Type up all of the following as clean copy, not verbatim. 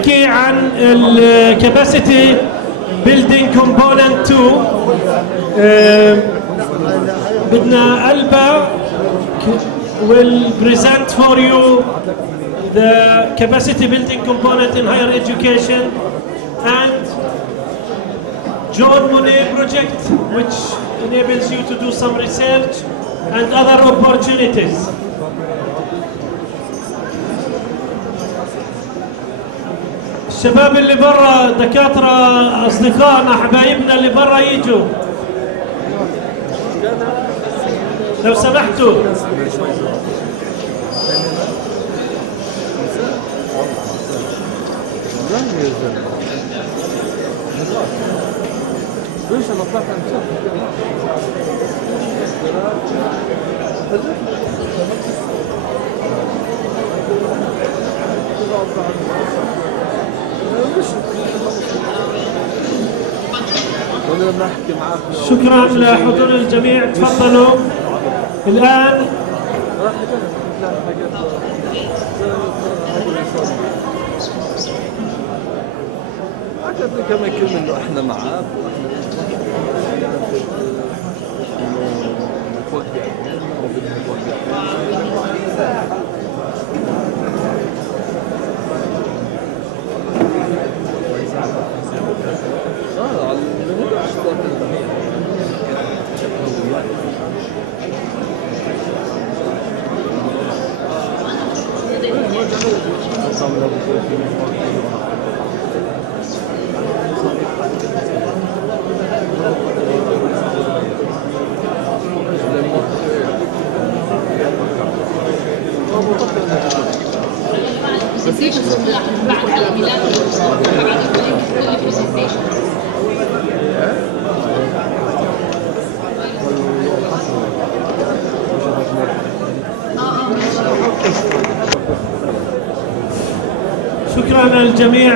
نحكي عن الكاباسيتي building component 2. بدنا ألبا will present for you the capacity building component in higher education, and John Monnet project, which enables you to do some research and other opportunities. الشباب اللي برا، دكاترة أصدقائنا حبايبنا اللي برا يجوا لو سمحتوا. شكرا لحضور الجميع، تفضلوا الآن. كما يكون انه احنا معاه شكرا للجميع.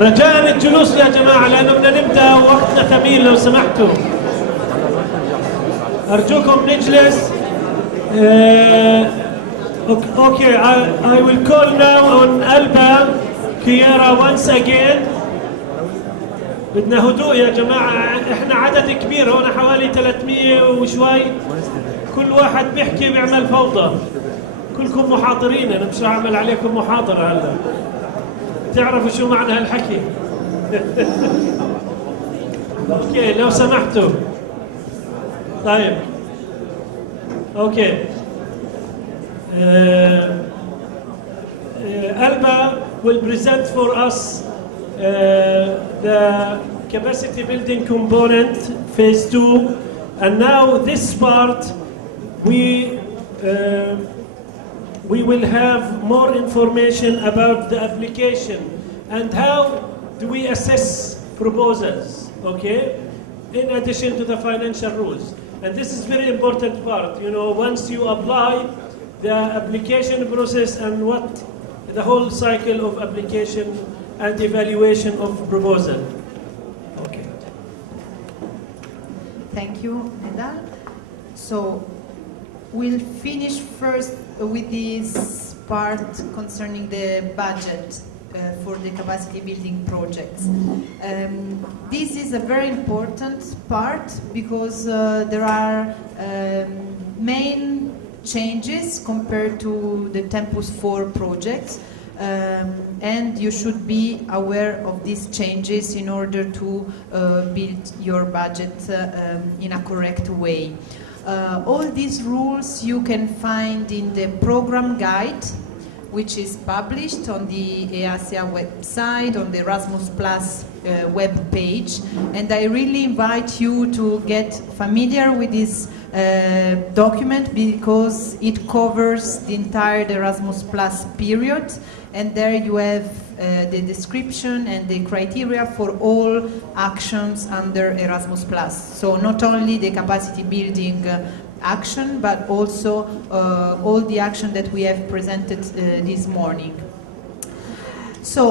رجاء الجلوس يا جماعة لأنه بدنا نبدأ وقتنا ثمين لو سمحتوا. أرجوكم نجلس. Okay, I will call now on Alba Kiera once again. بدنا هدوء يا جماعة، احنا عدد كبير هون حوالي 300 وشوي، كل واحد بيحكي بيعمل فوضى. كلكم محاضرين، انا مش هعمل عليكم محاضرة هلا. تعرفوا شو معنى هالحكي؟ اوكي لو سمحتوا. طيب. اوكي. Alba will present for us the capacity building component phase 2, and now this part we will have more information about the application and how do we assess proposals, okay, in addition to the financial rules. And this is very important part, you know, once you apply the application process and what the whole cycle of application and evaluation of proposal. Okay. Thank you, Nedal. So we'll finish first with this part concerning the budget for the capacity building projects. This is a very important part because there are main changes compared to the Tempus 4 projects, and you should be aware of these changes in order to build your budget in a correct way. All these rules you can find in the program guide, which is published on the EASEA website, on the Erasmus Plus web page, and I really invite you to get familiar with this document because it covers the entire Erasmus Plus period, and there you have the description and the criteria for all actions under Erasmus Plus. So not only the capacity building action, but also all the action that we have presented this morning. So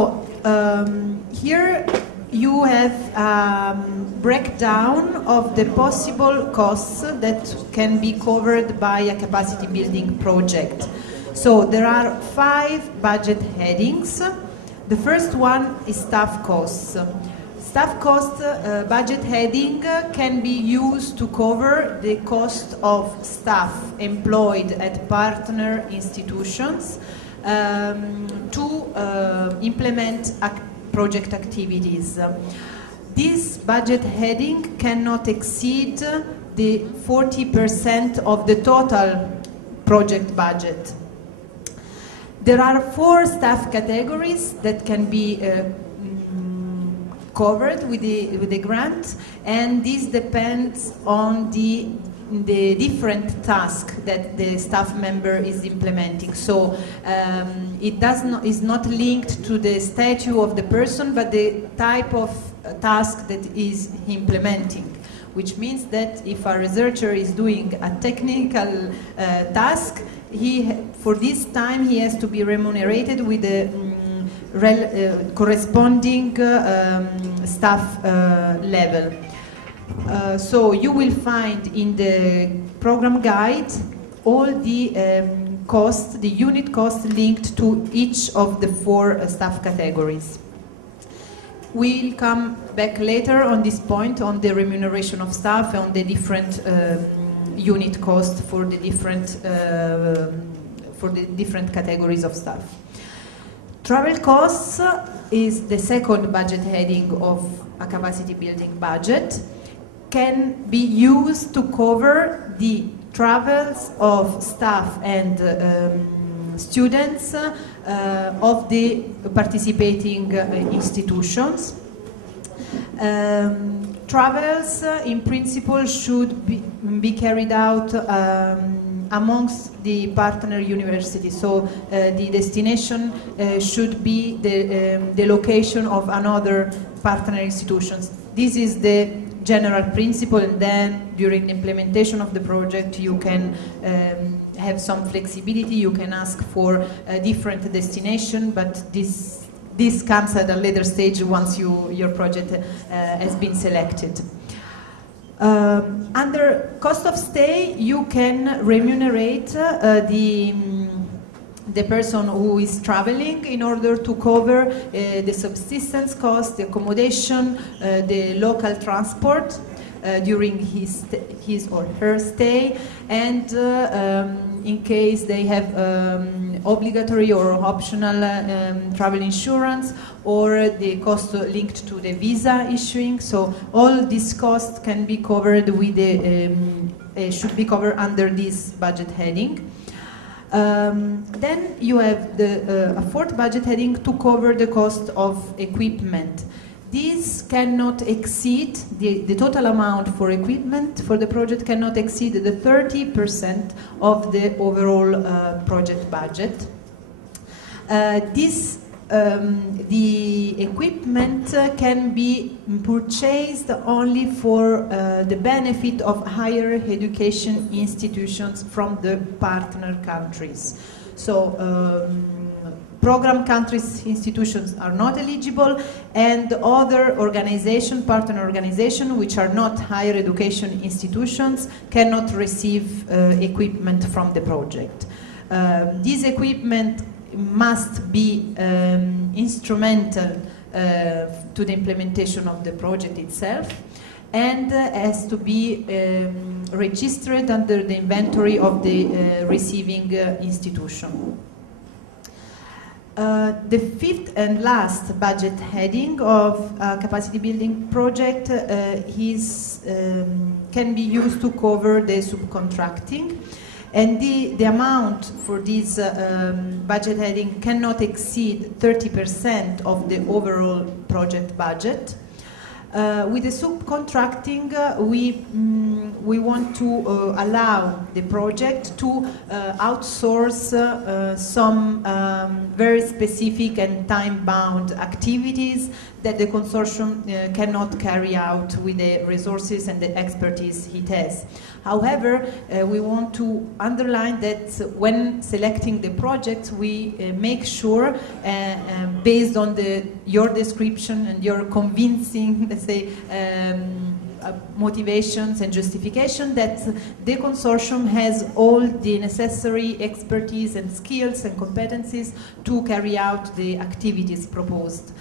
here you have a breakdown of the possible costs that can be covered by a capacity building project. So there are 5 budget headings. The first one is staff costs. Staff cost budget heading can be used to cover the cost of staff employed at partner institutions to implement project activities. This budget heading cannot exceed the 40% of the total project budget. There are 4 staff categories that can be covered with the grant, and this depends on the different task that the staff member is implementing. So it is not linked to the status of the person, but the type of task that is implementing. Which means that if a researcher is doing a technical task, for this time he has to be remunerated with the corresponding staff level. So you will find in the program guide all the costs, the unit costs linked to each of the 4 staff categories. We'll come back later on this point on the remuneration of staff, on the different unit costs for the different categories of staff. Travel costs is the second budget heading of a capacity building budget. Can be used to cover the travels of staff and students of the participating institutions. Travels in principle should be carried out amongst the partner universities, so the destination should be the location of another partner institutions. This is the general principle, and then during the implementation of the project you can have some flexibility. You can ask for a different destination, but this comes at a later stage once your project has been selected. Under cost of stay, you can remunerate the person who is traveling in order to cover the subsistence cost, the accommodation, the local transport during his or her stay, and in case they have obligatory or optional travel insurance, or the cost linked to the visa issuing. So all these costs can be covered with should be covered under this budget heading. Then you have a 4th budget heading to cover the cost of equipment. This cannot exceed, the total amount for equipment for the project cannot exceed the 30% of the overall project budget. The equipment can be purchased only for the benefit of higher education institutions from the partner countries. So program countries institutions are not eligible, and other partner organizations which are not higher education institutions cannot receive equipment from the project. This equipment must be instrumental to the implementation of the project itself, and has to be registered under the inventory of the receiving institution. The 5th and last budget heading of capacity building project can be used to cover the subcontracting. And the amount for this budget heading cannot exceed 30% of the overall project budget. With the subcontracting, we want to allow the project to outsource some very specific and time-bound activities that the consortium cannot carry out with the resources and the expertise it has. However, we want to underline that when selecting the project, we make sure, based on your description and your convincing, let's say, motivations and justification that the consortium has all the necessary expertise and skills and competencies to carry out the activities proposed.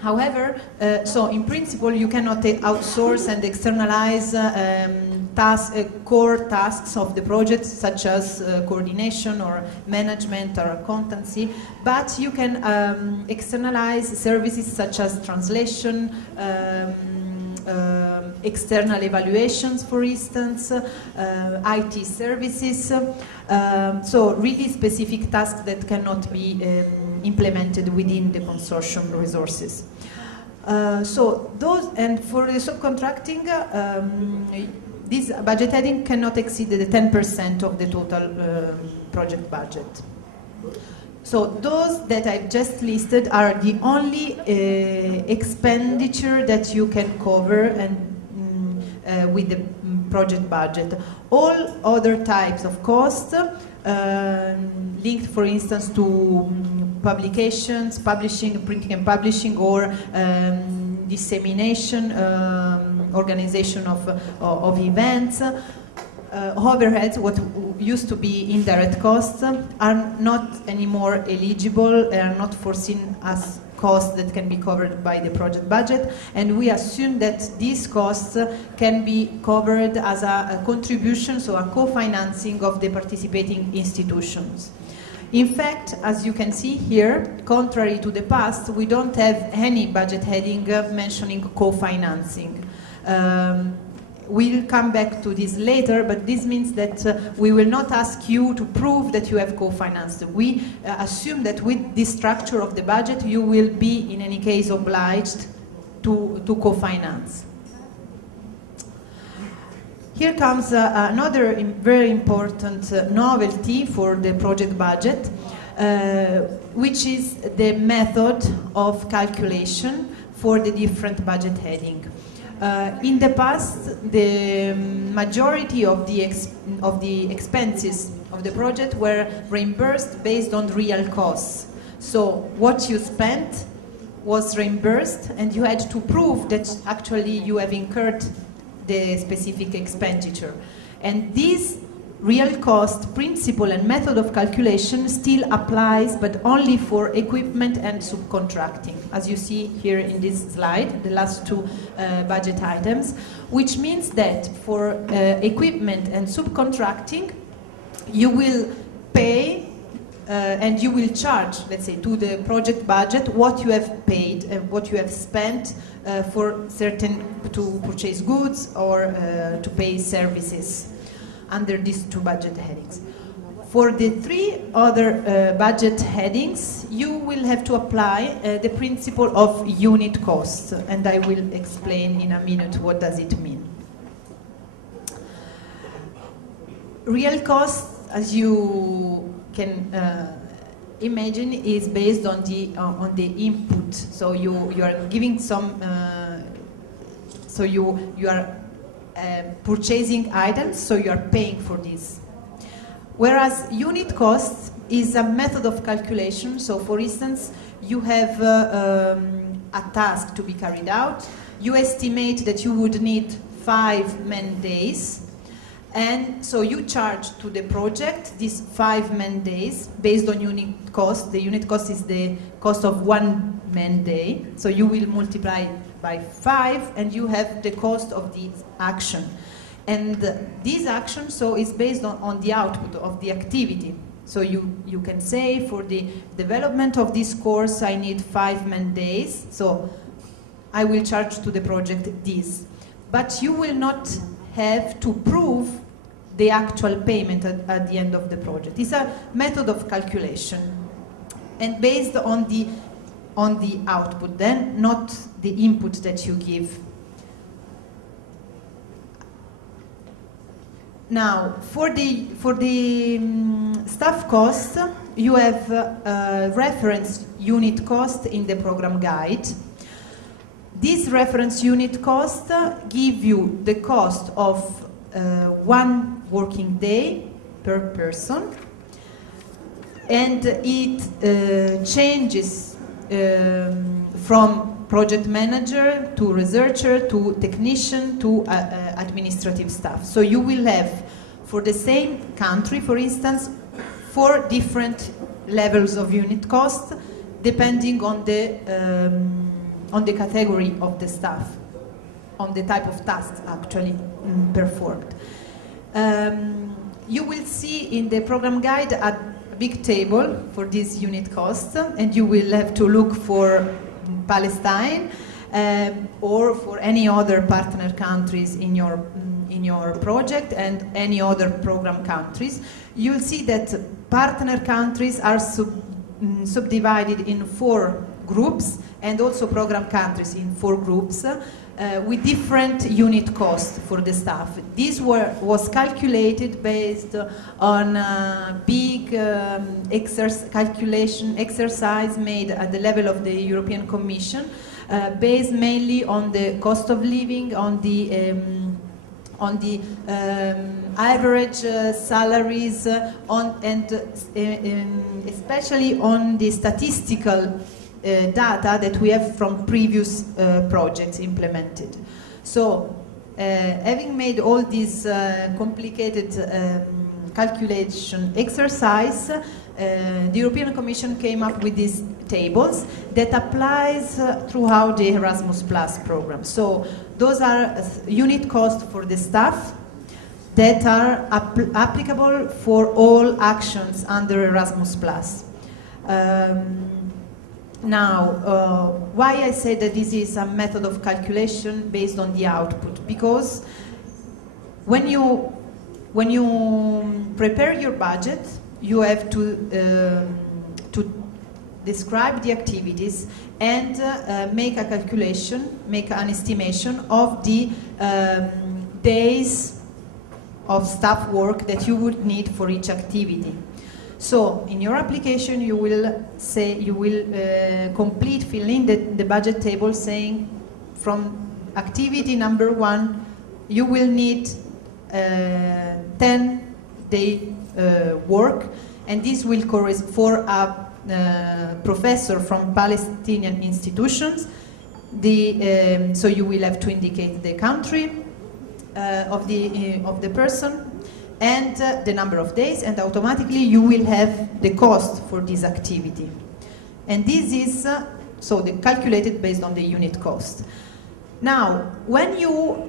However, so in principle, you cannot outsource and externalize core tasks of the project, such as coordination or management or accountancy, but you can externalize services such as translation, external evaluations, for instance, IT services, so really specific tasks that cannot be implemented within the consortium resources. So those, and for the subcontracting, this budget heading cannot exceed the 10% of the total project budget. So those that I've just listed are the only expenditure that you can cover and with the project budget. All other types of costs linked, for instance, to publications, publishing, printing and publishing, or dissemination, organization of events, overheads, what used to be indirect costs, are not anymore eligible, are not foreseen as costs that can be covered by the project budget, and we assume that these costs can be covered as a contribution, so a co-financing of the participating institutions. In fact, as you can see here, contrary to the past, we don't have any budget heading mentioning co-financing. We'll come back to this later, but this means that we will not ask you to prove that you have co-financed. We assume that with this structure of the budget, you will be, in any case, obliged to co-finance. Here comes another very important novelty for the project budget, which is the method of calculation for the different budget heading. In the past, the majority of the expenses of the project were reimbursed based on real costs. So what you spent was reimbursed, and you had to prove that actually you have incurred the specific expenditure. And this real cost principle and method of calculation still applies, but only for equipment and subcontracting, as you see here in this slide, the last two budget items, which means that for equipment and subcontracting, you will pay and you will charge, let's say, to the project budget what you have paid and what you have spent for certain, to purchase goods or to pay services under these two budget headings. For the three other budget headings, you will have to apply the principle of unit cost, and I will explain in a minute what does it mean. Real cost, as you can imagine, is based on the input. So you are giving some. So you are purchasing items, so you are paying for this. Whereas unit cost is a method of calculation. So, for instance, you have a task to be carried out. You estimate that you would need 5 man-days. And so you charge to the project these 5 man-days based on unit cost. The unit cost is the cost of 1 man-day. So you will multiply by 5, and you have the cost of this action. And this action so is based on the output of the activity. So you can say, for the development of this course, I need 5 man-days. So I will charge to the project this. But you will not have to prove the actual payment at the end of the project. It's a method of calculation, and based on the output, then, not the input that you give. Now, for the staff cost, you have reference unit cost in the program guide. This reference unit cost give you the cost of 1 working day per person, and it changes from project manager, to researcher, to technician, to administrative staff. So you will have, for the same country, for instance, 4 different levels of unit cost, depending on the category of the staff, on the type of tasks actually performed. You will see in the program guide a big table for this unit cost, and you will have to look for Palestine or for any other partner countries in your project and any other program countries. You'll see that partner countries are subdivided in 4 groups, and also program countries in 4 groups with different unit cost for the staff. This was calculated based on a big calculation exercise made at the level of the European Commission, based mainly on the cost of living, on the average salaries, and especially on the statistical data that we have from previous projects implemented. So, having made all this complicated calculation exercise, the European Commission came up with these tables that applies throughout the Erasmus Plus program. So those are unit costs for the staff that are applicable for all actions under Erasmus Plus. Now, why I say that this is a method of calculation based on the output? Because when you prepare your budget, you have to describe the activities and make a calculation, make an estimation of the days of staff work that you would need for each activity. So in your application, you will fill in the budget table saying from activity number 1, you will need 10-day work, and this will correspond for a professor from Palestinian institutions. So you will have to indicate the country of the person and the number of days, and automatically you will have the cost for this activity. And this is calculated based on the unit cost. Now, when you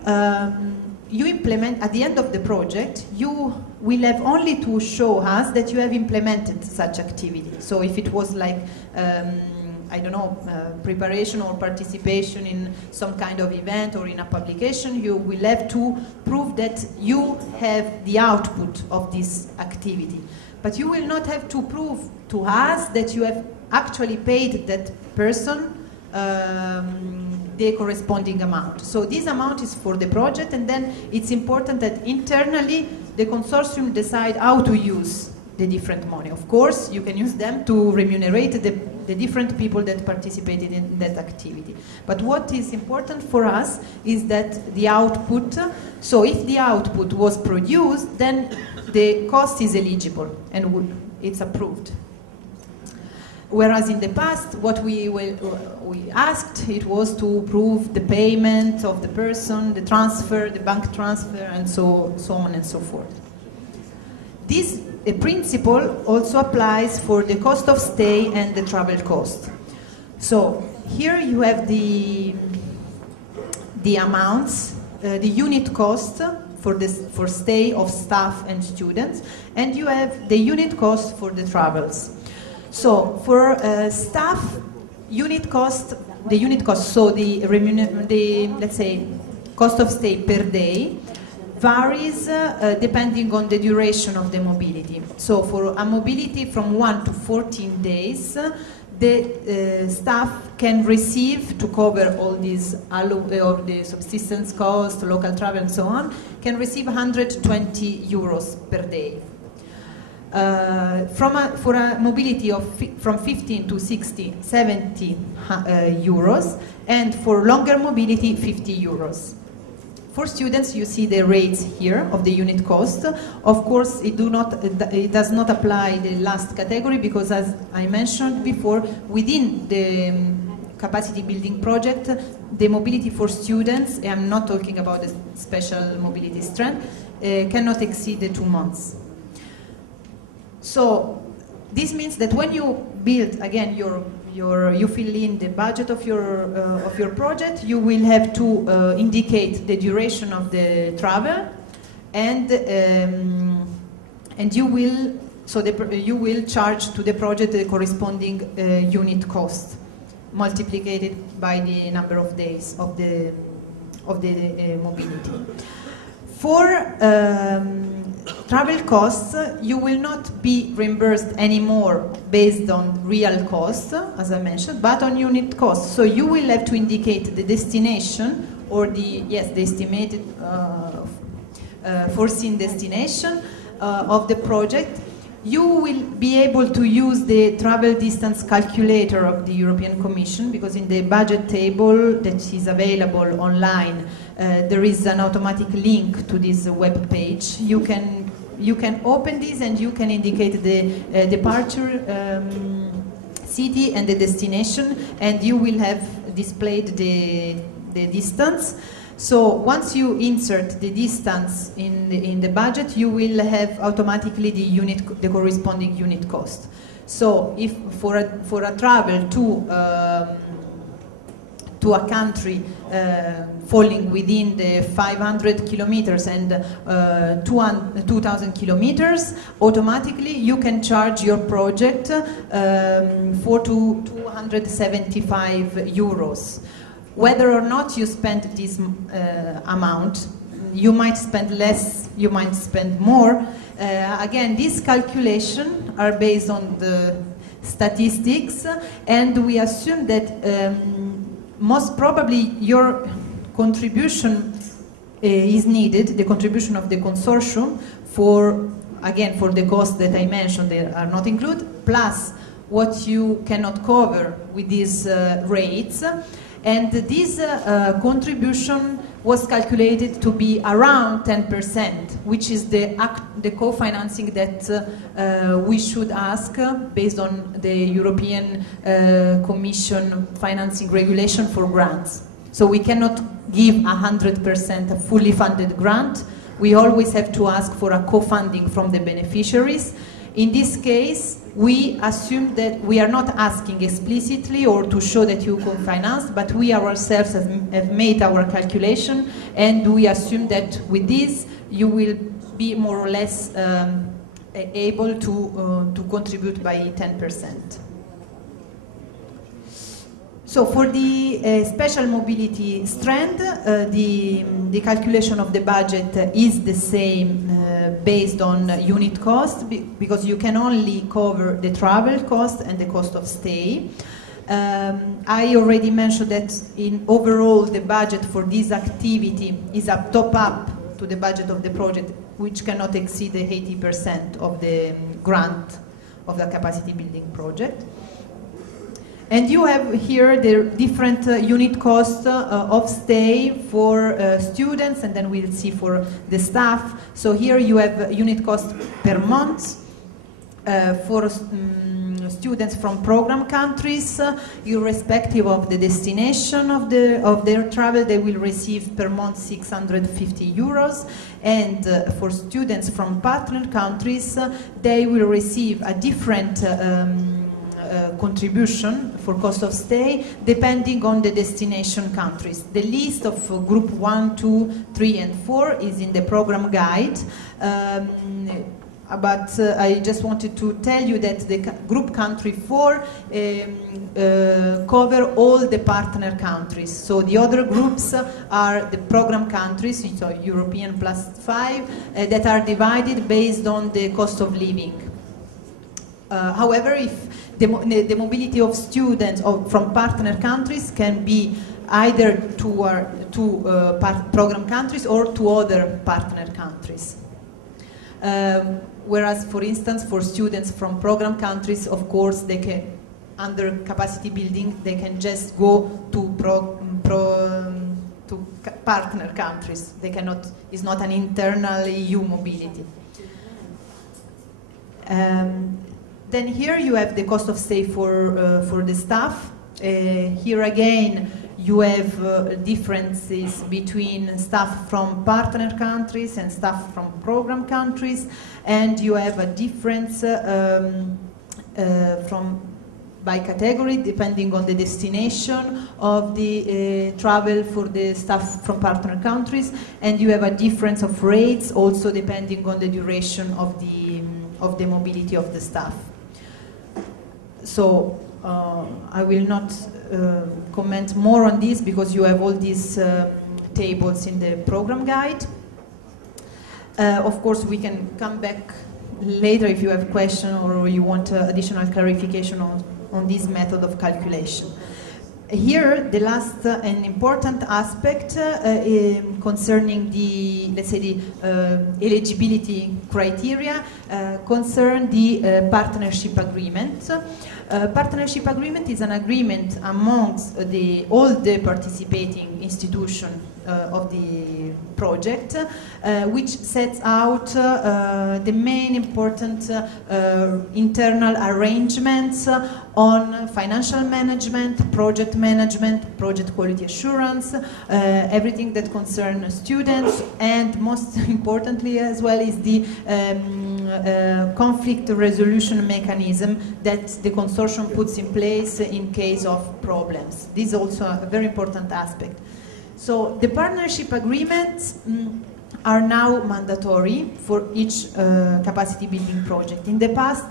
implement at the end of the project, you will have only to show us that you have implemented such activity. So if it was like I don't know, preparation or participation in some kind of event or in a publication, you will have to prove that you have the output of this activity. But you will not have to prove to us that you have actually paid that person the corresponding amount. So this amount is for the project, and then it's important that internally the consortium decide how to use the different money. Of course, you can use them to remunerate the different people that participated in that activity. But what is important for us is that the output, so if the output was produced, then the cost is eligible and it's approved. Whereas in the past, what we asked, it was to prove the payment of the person, the transfer, the bank transfer, and so on and so forth. This principle also applies for the cost of stay and the travel cost. So here you have the amounts, the unit cost for stay of staff and students, and you have the unit cost for the travels. So for staff, unit cost, so the let's say cost of stay per day varies depending on the duration of the mobility. So for a mobility from 1 to 14 days, the staff can receive, to cover all these or the subsistence cost, local travel and so on, can receive 120 euros per day. For a mobility from 15 to 60, 70 euros, and for longer mobility, 50 euros. For students, you see the rates here of the unit cost. Of course, it does not apply the last category because, as I mentioned before, within the capacity building project, the mobility for students, I'm not talking about the special mobility strand, cannot exceed the 2 months. So this means that when you build, again, you fill in the budget of your project, you will have to indicate the duration of the travel, and you will you will charge to the project the corresponding unit cost, multiplied by the number of days of the mobility. For travel costs, you will not be reimbursed anymore based on real costs, as I mentioned, but on unit costs. So you will have to indicate the destination or the estimated foreseen destination of the project. You will be able to use the travel distance calculator of the European Commission, because in the budget table that is available online, there is an automatic link to this web page. You can open this and you can indicate the departure city and the destination, and you will have displayed the distance. So once you insert the distance in the budget, you will have automatically the corresponding unit cost. So if for a travel to a country falling within the 500 kilometers and 2,000 kilometers, automatically you can charge your project for 275 euros. Whether or not you spend this amount, you might spend less, you might spend more. Again, these calculations are based on the statistics, and we assume that most probably your contribution is needed, the contribution of the consortium for the costs that I mentioned, they are not included, plus what you cannot cover with these rates. And this contribution was calculated to be around 10%, which is the co-financing that we should ask based on the European Commission financing regulation for grants. So we cannot give 100% a fully funded grant. We always have to ask for a co-funding from the beneficiaries. In this case, we assume that we are not asking explicitly or to show that you co-financed, but we ourselves have made our calculation, and we assume that with this you will be more or less able to contribute by 10%. So for the special mobility strand, the calculation of the budget is the same based on unit cost, because you can only cover the travel cost and the cost of stay. I already mentioned that in overall the budget for this activity is a top-up to the budget of the project, which cannot exceed the 80% of the grant of the capacity building project. And you have here the different unit costs of stay for students, and then we'll see for the staff. So here you have unit cost per month for students from program countries, irrespective of the destination of their travel. They will receive per month 650 euros, and for students from partner countries, they will receive a different contribution for cost of stay depending on the destination countries. The list of group 1, 2, 3 and 4 is in the program guide, but I just wanted to tell you that the group country 4 cover all the partner countries. So the other groups are the program countries, so European plus 5, that are divided based on the cost of living. However, if the mobility of students from partner countries can be either to program countries or to other partner countries. Whereas, for instance, for students from program countries, of course, they can, under capacity building, they can just go to partner countries. They cannot. It's not an internal EU mobility. Then here you have the cost of stay for the staff. Here again, you have differences between staff from partner countries and staff from program countries, and you have a difference by category depending on the destination of the travel for the staff from partner countries, and you have a difference of rates also depending on the duration of the mobility of the staff. So I will not comment more on this because you have all these tables in the program guide. Of course, we can come back later if you have questions or you want additional clarification on this method of calculation. Here, the last and important aspect concerning the, let's say, the eligibility criteria concern the partnership agreement. Partnership agreement is an agreement amongst all the participating institutions of the project, which sets out the main important internal arrangements on financial management, project quality assurance, everything that concerns students, and most importantly as well is the conflict resolution mechanism that the consortium puts in place in case of problems. This is also a very important aspect. So the partnership agreements are now mandatory for each capacity building project. In the past,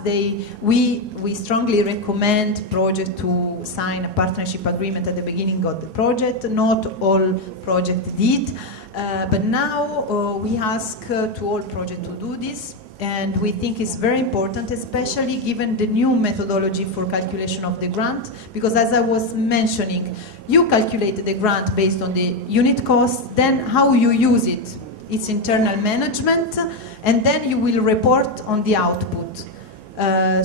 we strongly recommend projects to sign a partnership agreement at the beginning of the project. Not all projects did, but now we ask to all projects to do this. And we think it's very important, especially given the new methodology for calculation of the grant, because as I was mentioning, you calculate the grant based on the unit cost, then how you use it, it's internal management, and then you will report on the output.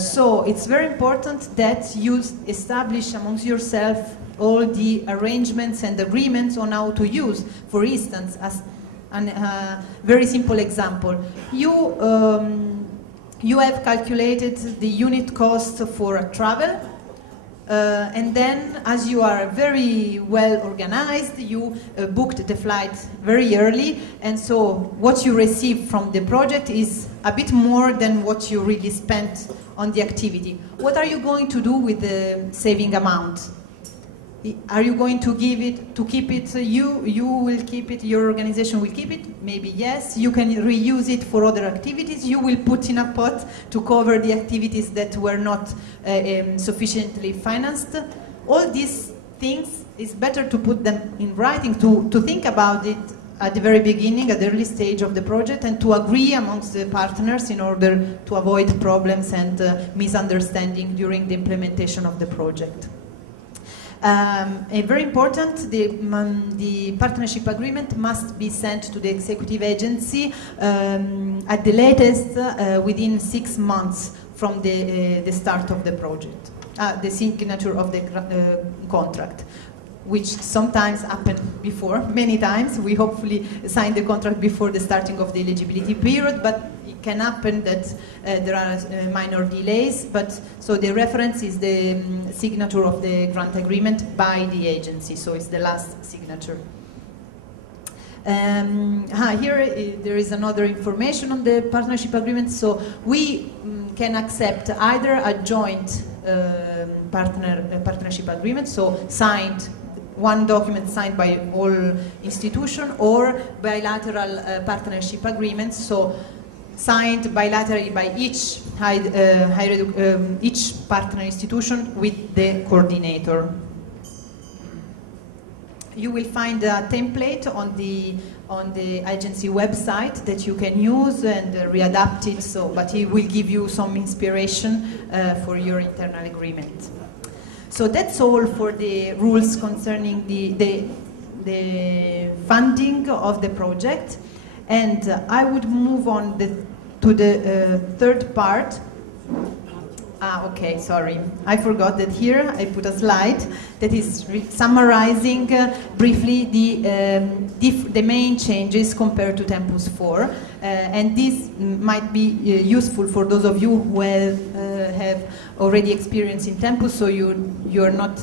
So it's very important that you establish amongst yourself all the arrangements and agreements on how to use. For instance, as a very simple example, you have calculated the unit cost for a travel, and then as you are very well organized, you booked the flight very early, and so what you receive from the project is a bit more than what you really spent on the activity. What are you going to do with the saving amount? Are you going to give it, to keep it, you will keep it, your organization will keep it? Maybe yes. You can reuse it for other activities. You will put in a pot to cover the activities that were not sufficiently financed. All these things, it's better to put them in writing, to think about it at the very beginning, at the early stage of the project, and to agree amongst the partners in order to avoid problems and misunderstanding during the implementation of the project. Very important, the partnership agreement must be sent to the executive agency at the latest within 6 months from the start of the project, the signature of the contract, which sometimes happen before, many times. We hopefully sign the contract before the starting of the eligibility period, but it can happen that there are minor delays. But so the reference is the signature of the grant agreement by the agency, so it's the last signature. Here there is another information on the partnership agreement. So we can accept either a joint partnership agreement, so signed, one document signed by all institutions, or bilateral partnership agreements, so signed bilaterally by each each partner institution with the coordinator. You will find a template on the agency website that you can use and readapt it. So, but it will give you some inspiration for your internal agreement. So that's all for the rules concerning the funding of the project, and I would move on to the third part. Okay, sorry. I forgot that here I put a slide that is summarizing briefly the main changes compared to Tempus 4. And this might be useful for those of you who have already experience in Tempus, so you're not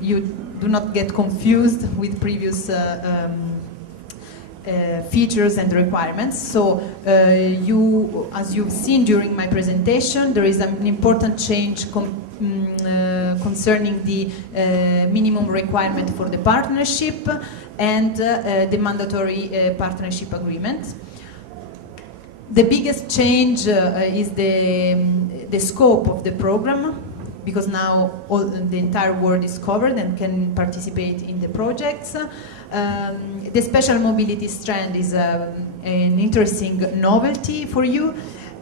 you do not get confused with previous features and requirements. So as you've seen during my presentation, there is an important change concerning the minimum requirement for the partnership and the mandatory partnership agreement. The biggest change is the scope of the program, because now the entire world is covered and can participate in the projects. The special mobility strand is an interesting novelty for you.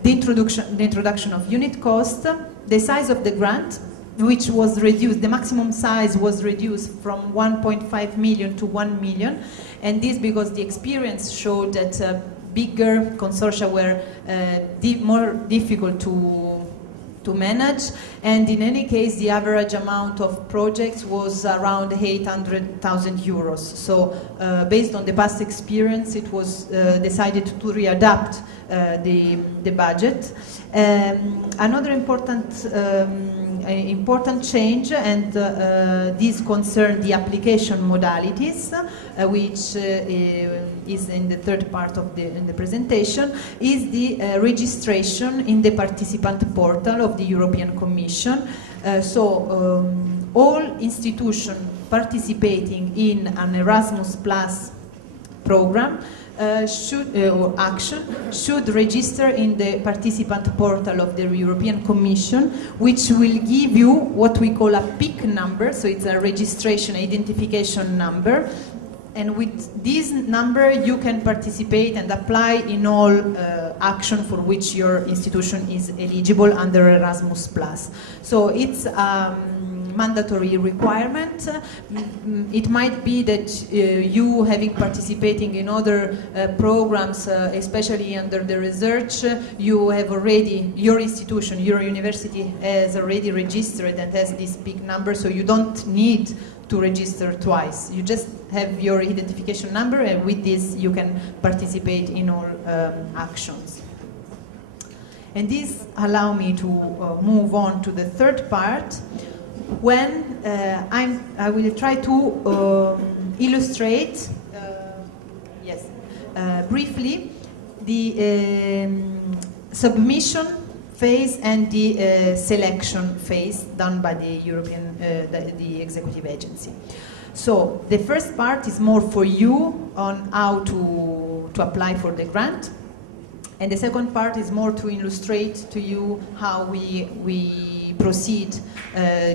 The introduction of unit cost, the size of the grant, which was reduced, the maximum size was reduced from 1.5 million to 1 million, and this because the experience showed that bigger consortia were more difficult to manage, and in any case the average amount of projects was around 800,000 euros. So based on the past experience, it was decided to readapt the budget. Another important change, and this concerns the application modalities, which is in the third part of the presentation, is the registration in the participant portal of the European Commission. All institutions participating in an Erasmus Plus program or action should register in the participant portal of the European Commission, which will give you what we call a PIC number, so it's a registration identification number, and with this number you can participate and apply in all action for which your institution is eligible under Erasmus+. So it's mandatory requirement. It might be that you having participating in other programs, especially under the research, you have already, your institution, your university has already registered and has this big number, so you don't need to register twice. You just have your identification number, and with this you can participate in all actions. And this allows me to move on to the third part, when I will try to illustrate, briefly, the submission phase and the selection phase done by the European, the executive agency. So the first part is more for you on how to apply for the grant, and the second part is more to illustrate to you how we proceed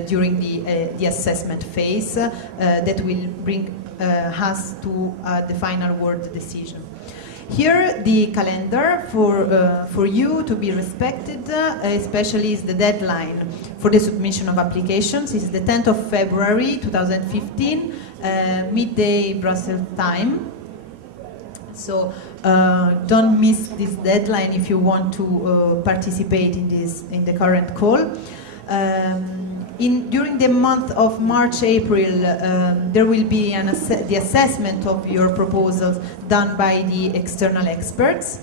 during the assessment phase that will bring us to the final word decision. Here, the calendar for you to be respected, especially is the deadline for the submission of applications. It's the 10th of February 2015, midday Brussels time. So don't miss this deadline if you want to participate in the current call. During the month of March-April, there will be the assessment of your proposals done by the external experts.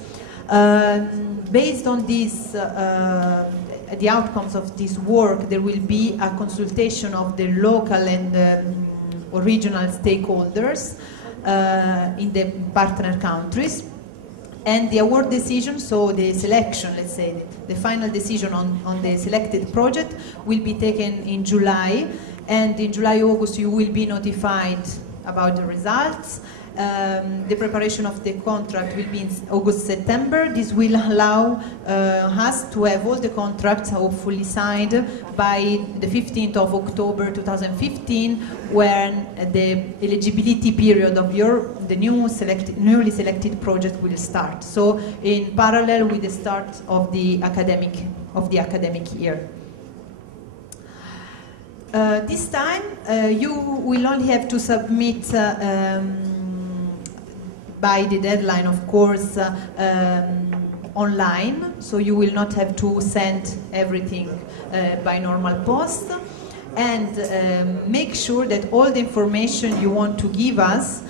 Based on this, the outcomes of this work, there will be a consultation of the local and regional stakeholders in the partner countries. And the award decision, so the selection, let's say, the final decision on the selected project will be taken in July, and in July-August you will be notified about the results. The preparation of the contract will be in August-September. This will allow us to have all the contracts hopefully signed by the 15th of October 2015, when the eligibility period of the newly selected project will start. So in parallel with the start of the academic year. This time you will only have to submit by the deadline, of course, online, so you will not have to send everything by normal post, and make sure that all the information you want to give us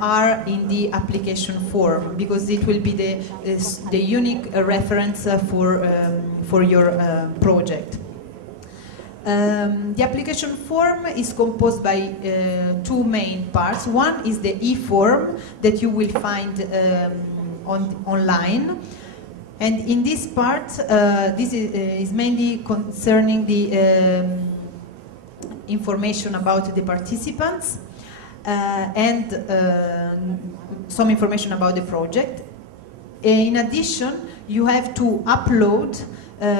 are in the application form, because it will be the unique reference for your project. The application form is composed by two main parts. One is the e-form that you will find online. And in this part, this is mainly concerning the information about the participants and some information about the project. In addition, you have to upload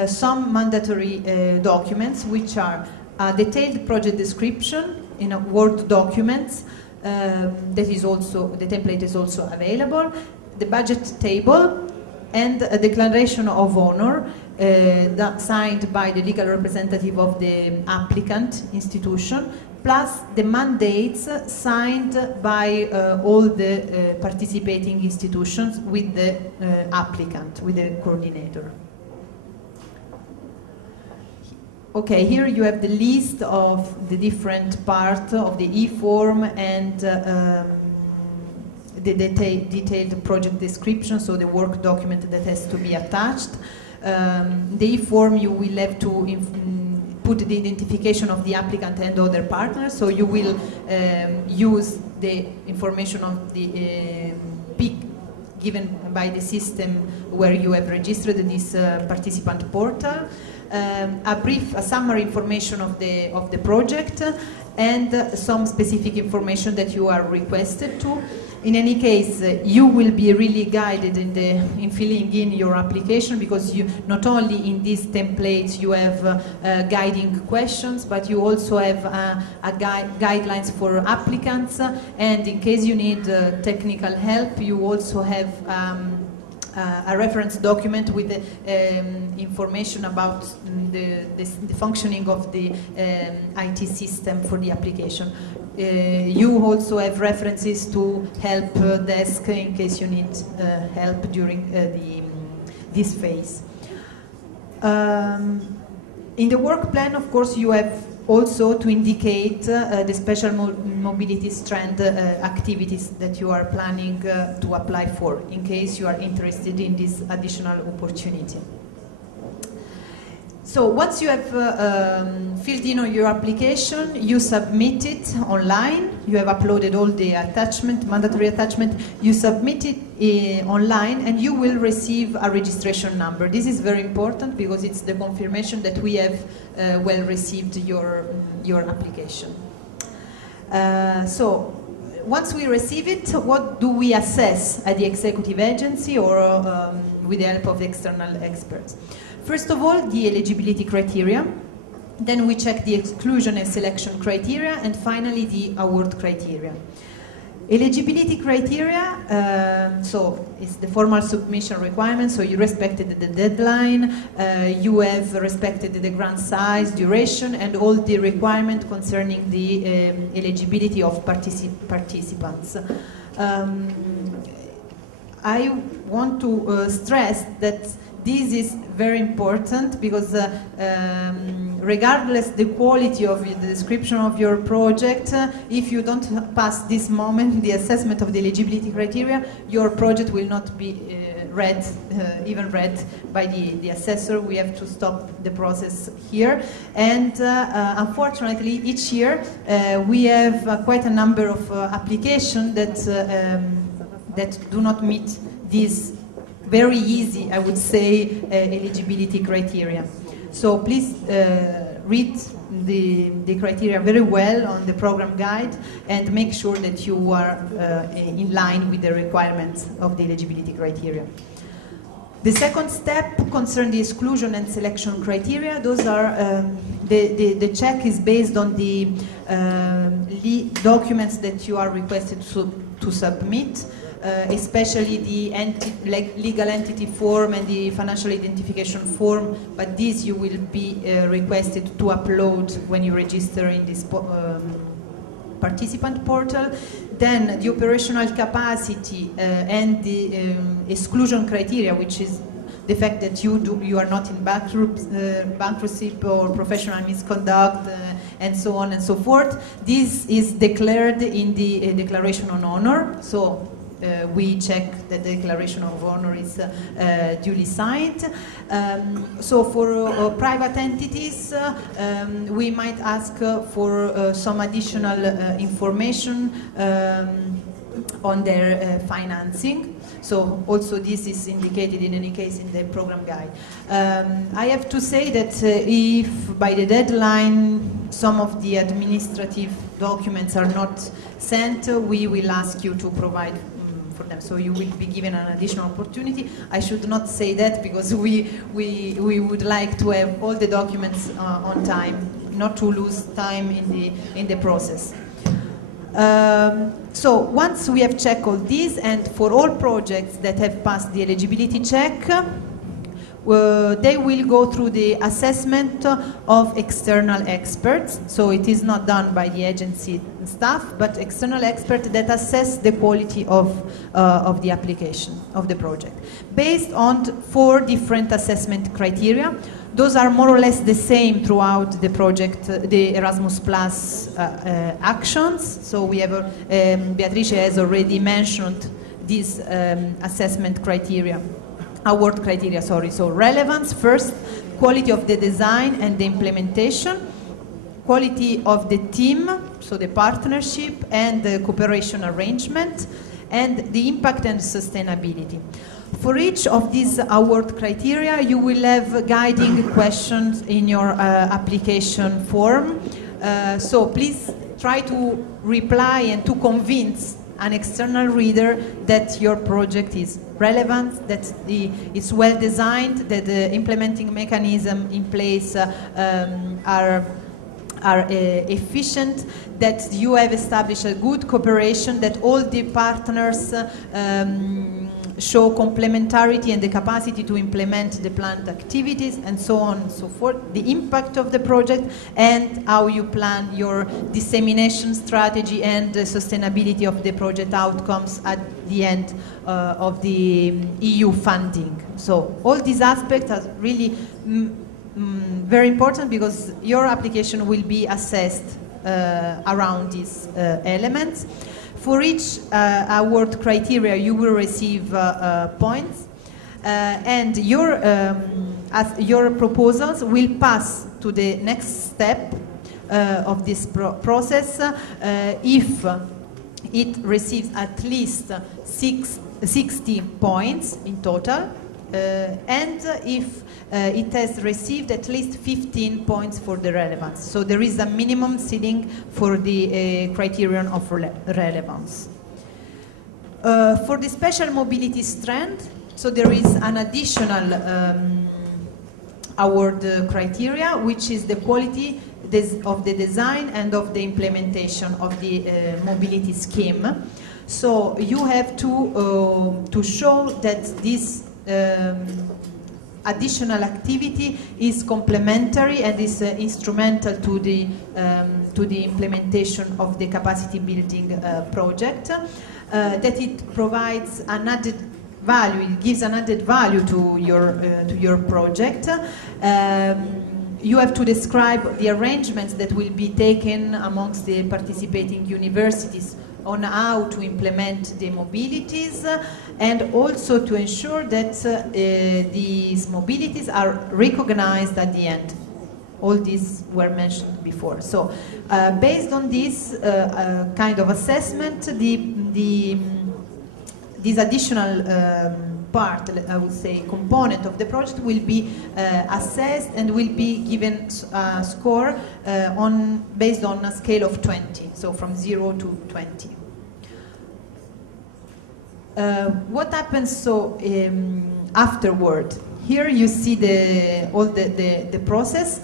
some mandatory documents, which are a detailed project description in a Word document. That is also, the template is also available. The budget table and a declaration of honor signed by the legal representative of the applicant institution, plus the mandates signed by all the participating institutions with the applicant, with the coordinator. Okay, here you have the list of the different parts of the e-form and the detailed project description, so the work document that has to be attached. The e-form, you will have to put the identification of the applicant and other partners, so you will use the information of the PIC given by the system where you have registered this participant portal. A summary information of the project and some specific information that you are requested to. In any case, you will be really guided in filling in your application, because you not only in these templates you have guiding questions, but you also have guidelines for applicants, and in case you need technical help, you also have a reference document with information about the functioning of the IT system for the application. You also have references to help desk in case you need help during this phase. In the work plan, of course, you have also to indicate the special mobility strand activities that you are planning to apply for, in case you are interested in this additional opportunity. So once you have filled in on your application, you submit it online. You have uploaded all the mandatory attachment. You submit it online, and you will receive a registration number. This is very important because it's the confirmation that we have well received your application. So once we receive it, what do we assess at the executive agency or with the help of external experts? First of all, the eligibility criteria. Then we check the exclusion and selection criteria, and finally the award criteria. Eligibility criteria, so it's the formal submission requirement, so you respected the deadline, you have respected the grant size, duration, and all the requirements concerning the eligibility of participants. I want to stress that this is very important because regardless the quality of the description of your project, if you don't pass this moment, the assessment of the eligibility criteria, your project will not be even read by the assessor. We have to stop the process here. And unfortunately, each year we have quite a number of applications that do not meet these very easy, I would say, eligibility criteria. So please read the criteria very well on the program guide and make sure that you are in line with the requirements of the eligibility criteria. The second step concerns the exclusion and selection criteria. Those are, the check is based on the documents that you are requested to submit. Especially the legal entity form and the financial identification form, but these you will be requested to upload when you register in this participant portal. Then the operational capacity and the exclusion criteria, which is the fact that you are not in bankruptcy or professional misconduct and so on and so forth. This is declared in the declaration on honor. So we check that the declaration of honor is duly signed. So for private entities, we might ask for some additional information on their financing. So also this is indicated in any case in the program guide. I have to say that if by the deadline some of the administrative documents are not sent, we will ask you to provide for them. So you will be given an additional opportunity. I should not say that because we would like to have all the documents on time, not to lose time in the process. So once we have checked all these, and for all projects that have passed the eligibility check, they will go through the assessment of external experts. So it is not done by the agency staff, but external experts that assess the quality of the application of the project, based on 4 different assessment criteria. Those are more or less the same throughout the project, the Erasmus Plus actions. So we have, Beatrice has already mentioned these assessment criteria, award criteria, sorry. So relevance first, quality of the design and the implementation, quality of the team, so the partnership and the cooperation arrangement, and the impact and sustainability. For each of these award criteria, you will have guiding questions in your application form. So please try to reply and to convince an external reader that your project is relevant, that it's well designed, that the implementing mechanism in place are efficient, that you have established a good cooperation, that all the partners show complementarity and the capacity to implement the planned activities, and so on and so forth, the impact of the project, and how you plan your dissemination strategy and the sustainability of the project outcomes at the end of the EU funding. So all these aspects are really very important, because your application will be assessed around these elements. For each award criteria, you will receive points, and your proposals will pass to the next step of this process if it receives at least 60 points in total, and if it has received at least 15 points for the relevance. So there is a minimum ceiling for the criterion of relevance. For the special mobility strand, so there is an additional award criteria, which is the quality of the design and of the implementation of the mobility scheme. So you have to show that this additional activity is complementary and is instrumental to the implementation of the capacity building project, that it provides an added value, it gives an added value to your project. You have to describe the arrangements that will be taken amongst the participating universities on how to implement the mobilities, and also to ensure that these mobilities are recognized at the end. All these were mentioned before. So based on this kind of assessment, this additional part, I would say, component of the project will be assessed and will be given a score based on a scale of 20, so from 0 to 20. What happens afterward? Here you see the process.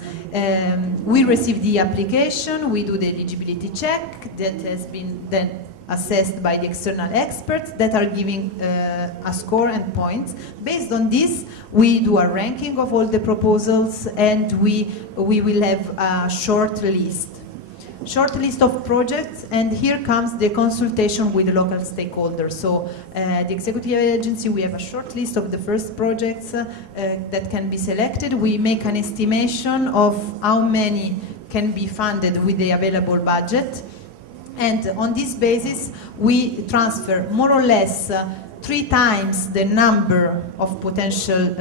We receive the application, we do the eligibility check that has been then assessed by the external experts that are giving a score and points. Based on this, we do a ranking of all the proposals, and we will have a short list of projects, and here comes the consultation with the local stakeholders. So the executive agency, we have a short list of the first projects that can be selected. We make an estimation of how many can be funded with the available budget. And on this basis, we transfer more or less 3 times the number of potentially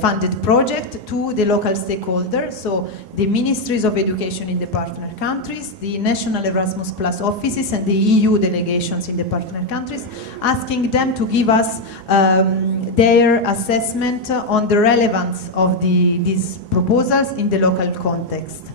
funded projects to the local stakeholders, so the ministries of education in the partner countries, the national Erasmus Plus offices, and the EU delegations in the partner countries, asking them to give us their assessment on the relevance of these proposals in the local context.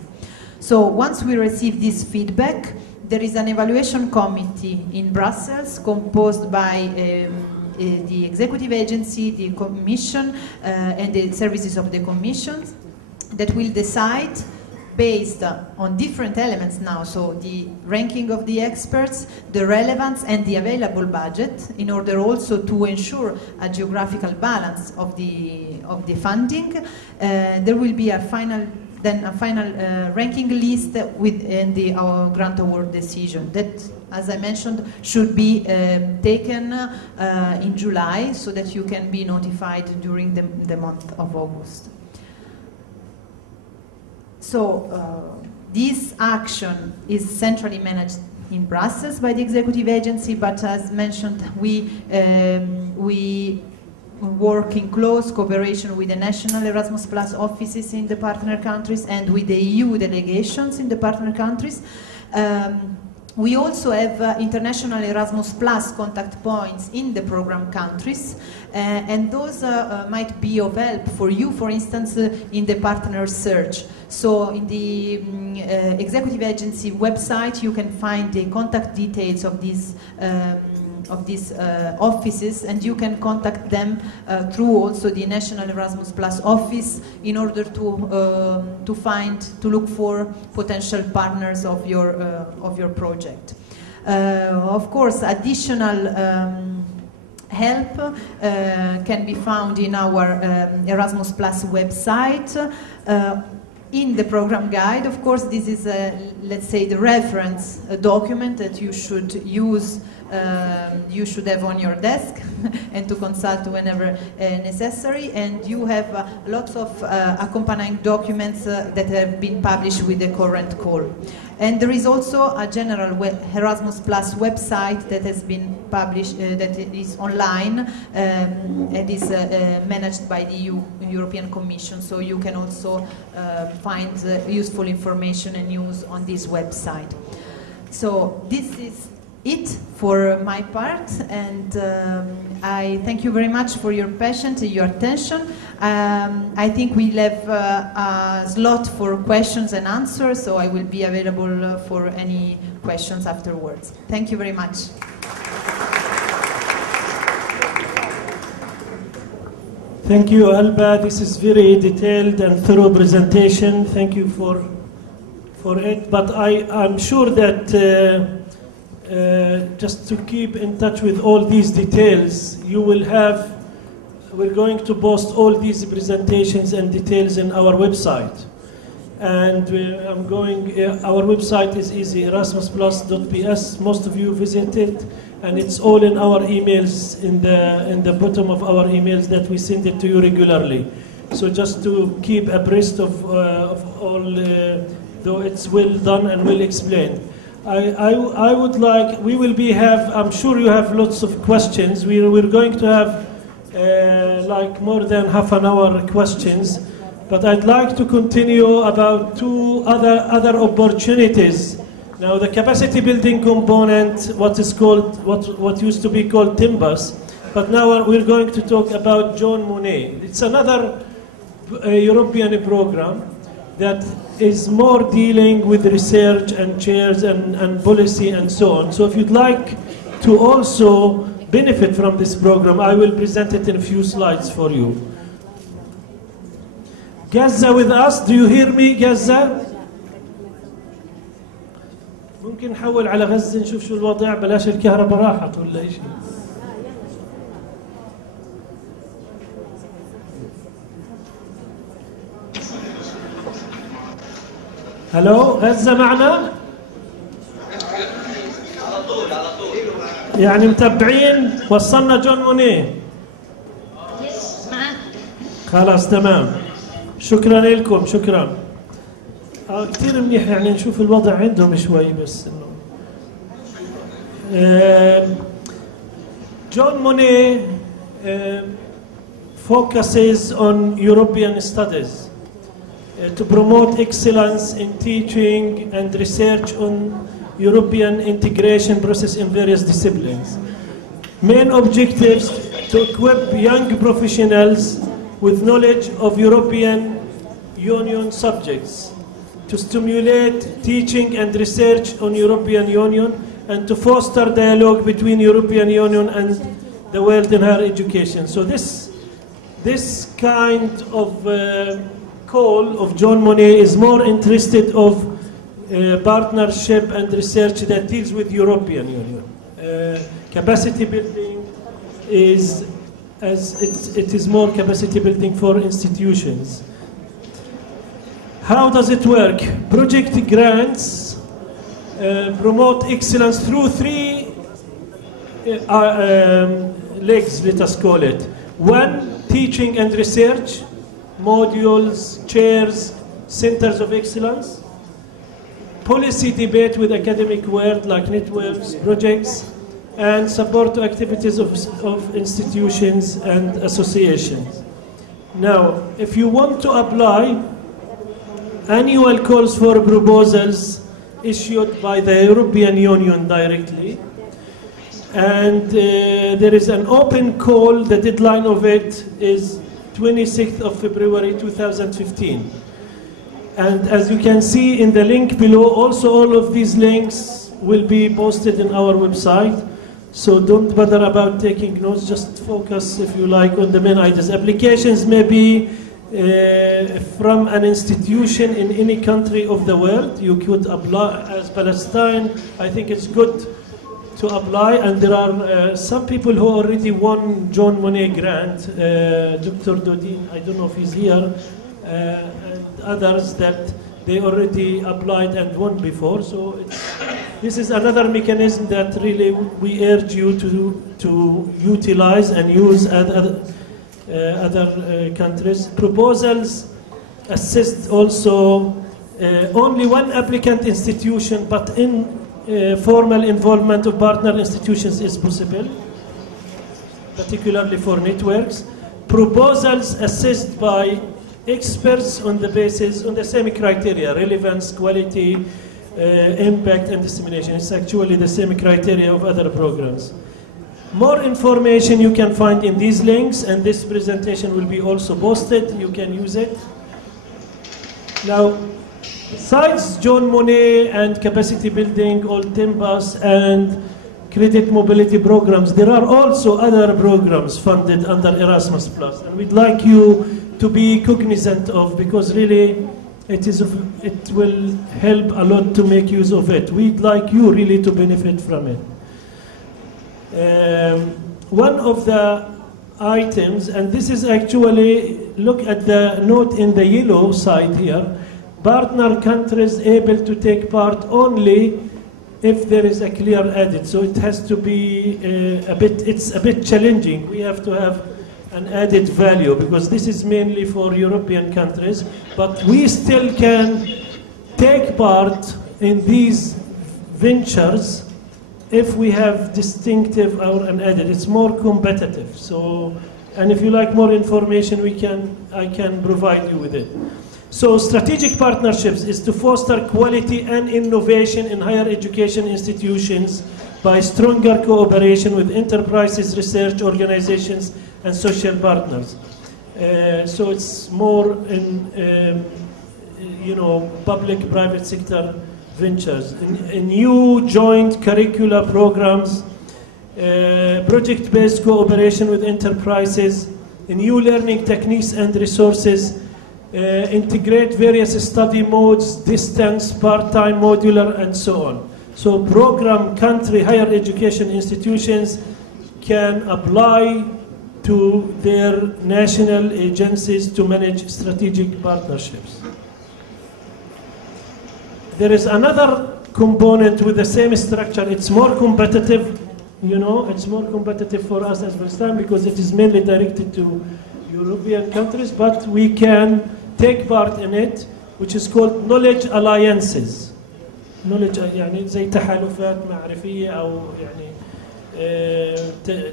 So once we receive this feedback, there is an evaluation committee in Brussels composed by the executive agency, the commission, and the services of the commission that will decide based on different elements now, so the ranking of the experts, the relevance, and the available budget, in order also to ensure a geographical balance of the funding. There will be a final ranking list within our grant award decision that, as I mentioned, should be taken in July, so that you can be notified during the month of August. So this action is centrally managed in Brussels by the executive agency, but as mentioned, we work in close cooperation with the national Erasmus Plus offices in the partner countries and with the EU delegations in the partner countries. We also have international Erasmus Plus contact points in the program countries, and those might be of help for you, for instance, in the partner search. So in the executive agency website, you can find the contact details of these offices, and you can contact them through also the National Erasmus Plus office in order to look for potential partners of your project. Of course, additional help can be found in our Erasmus Plus website. In the program guide, of course, this is, let's say, the reference document that you should use. You should have on your desk and to consult whenever necessary, and you have lots of accompanying documents that have been published with the current call. And there is also a general Erasmus Plus website that has been published, that is online and is managed by the European Commission, so you can also find useful information and news on this website. So this is it for my part, and I thank you very much for your patience and your attention. I think we'll have a slot for questions and answers, so I will be available for any questions afterwards. Thank you very much. Thank you, Alba. This is very detailed and thorough presentation. Thank you for it. But I'm sure that just to keep in touch with all these details, we're going to post all these presentations and details in our website. And our website is easy, erasmusplus.ps. Most of you visit it, and it's all in our emails, in the bottom of our emails that we send it to you regularly. So just to keep abreast of all, though it's well done and well explained. I would like, I'm sure you have lots of questions. We're going to have like more than half an hour questions, but I'd like to continue about two other opportunities. Now, the capacity building component, what used to be called TIMBUS, but now we're going to talk about Jean Monnet. It's another European program that is more dealing with research and chairs and policy and so on. So if you'd like to also benefit from this program, I will present it in a few slides for you. Gaza with us, do you hear me, Gaza? ممكن نحول على غزة نشوف شو الوضع، بلاش الكهرباء راحت ولا إيش. هلو غزة معنا؟ على طول يعني متابعين. وصلنا جون مونيه. يس معك. خلاص تمام. شكرا لكم، شكرا. كثير منيح يعني نشوف الوضع عندهم شوي بس انه John Monnet focuses on European studies to promote excellence in teaching and research on European integration process in various disciplines. Main objectives to equip young professionals with knowledge of European Union subjects, to stimulate teaching and research on European Union, and to foster dialogue between European Union and the world in higher education. So this kind of call of John Monnet is more interested of partnership and research that deals with European Union. Capacity building is, as it is more capacity building for institutions. How does it work? Project grants promote excellence through three legs, let us call it. One, teaching and research, modules, chairs, centers of excellence. Policy debate with academic world like networks, projects, and support to activities of institutions and associations. Now, if you want to apply, annual calls for proposals issued by the European Union directly, and there is an open call. The deadline of it is 26th of February 2015. And as you can see in the link below, also all of these links will be posted in our website. So don't bother about taking notes, just focus, if you like, on the main ideas. Applications may be from an institution in any country of the world. You could apply as Palestine. I think it's good to apply, and there are some people who already won John Monnet grant. Dr. Dodin, I don't know if he's here, and others that they already applied and won before. So this is another mechanism that really we urge you to utilize and use at other countries. Proposals assist also only one applicant institution, but in formal involvement of partner institutions is possible, particularly for networks. Proposals assist by experts on the same criteria: relevance, quality, impact, and dissemination. It's actually the same criteria of other programs. More information you can find in these links, and this presentation will be also posted. You can use it. Now, besides John Monnet and capacity building, Old Timbus, and credit mobility programs, there are also other programs funded under Erasmus+, and we'd like you to be cognizant of, because really it will help a lot to make use of it. We'd like you really to benefit from it. One of the items, and this is actually, look at the note in the yellow side here, partner countries able to take part only if there is a clear added. So it has to be it's a bit challenging. We have to have an added value, because this is mainly for European countries, but we still can take part in these ventures if we have distinctive or an added. It's more competitive. So, and if you like more information, I can provide you with it. So strategic partnerships is to foster quality and innovation in higher education institutions by stronger cooperation with enterprises, research organizations, and social partners. So it's more in public-private sector ventures. In new joint curricular programs, project-based cooperation with enterprises, new learning techniques and resources, integrate various study modes, distance, part-time, modular, and so on. So program country higher education institutions can apply to their national agencies to manage strategic partnerships. There is another component with the same structure. It's more competitive, it's more competitive for us as Palestine, because it is mainly directed to European countries, but we can take part in it. which is called knowledge alliances. knowledge يعني زي تحالفات معرفية أو يعني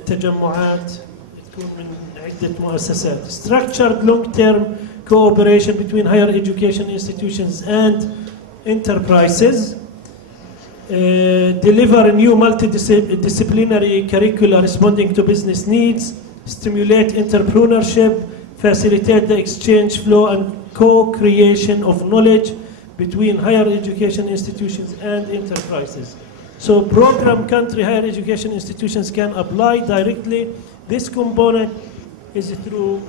تجمعات تكون من عدة مؤسسات. Structured long-term cooperation between higher education institutions and enterprises. Deliver a new multidisciplinary curricula responding to business needs. Stimulate entrepreneurship. Facilitate the exchange flow and co-creation of knowledge between higher education institutions and enterprises. So program country higher education institutions can apply directly. This component is through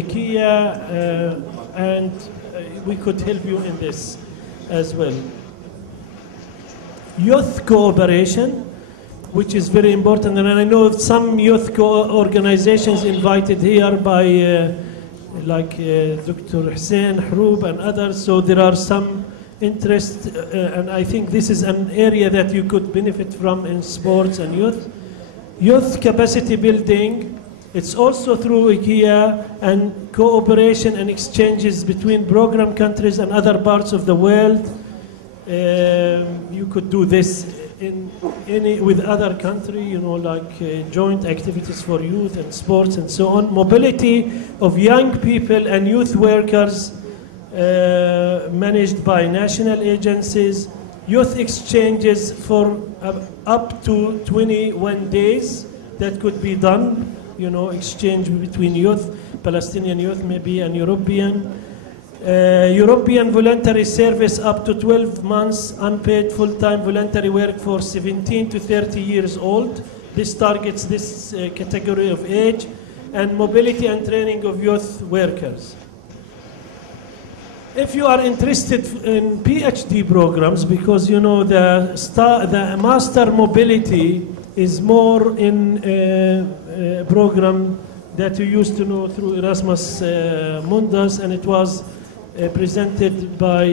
IKEA and we could help you in this as well. Youth cooperation, which is very important, and I know some youth organizations invited here by like Dr. Hussein Hroub and others, so there are some interest, and I think this is an area that you could benefit from in sports and youth. Youth capacity building, it's also through IKEA and cooperation and exchanges between program countries and other parts of the world. You could do this with other country, you know, like joint activities for youth and sports and so on. Mobility of young people and youth workers managed by national agencies. Youth exchanges for up to 21 days that could be done, you know, exchange between youth, Palestinian youth maybe and European. European voluntary service up to 12 months, unpaid full-time voluntary work for 17 to 30 years old. This targets this category of age. And mobility and training of youth workers. If you are interested in PhD programs, because you know the master mobility is more in a program that you used to know through Erasmus Mundus, and it was presented by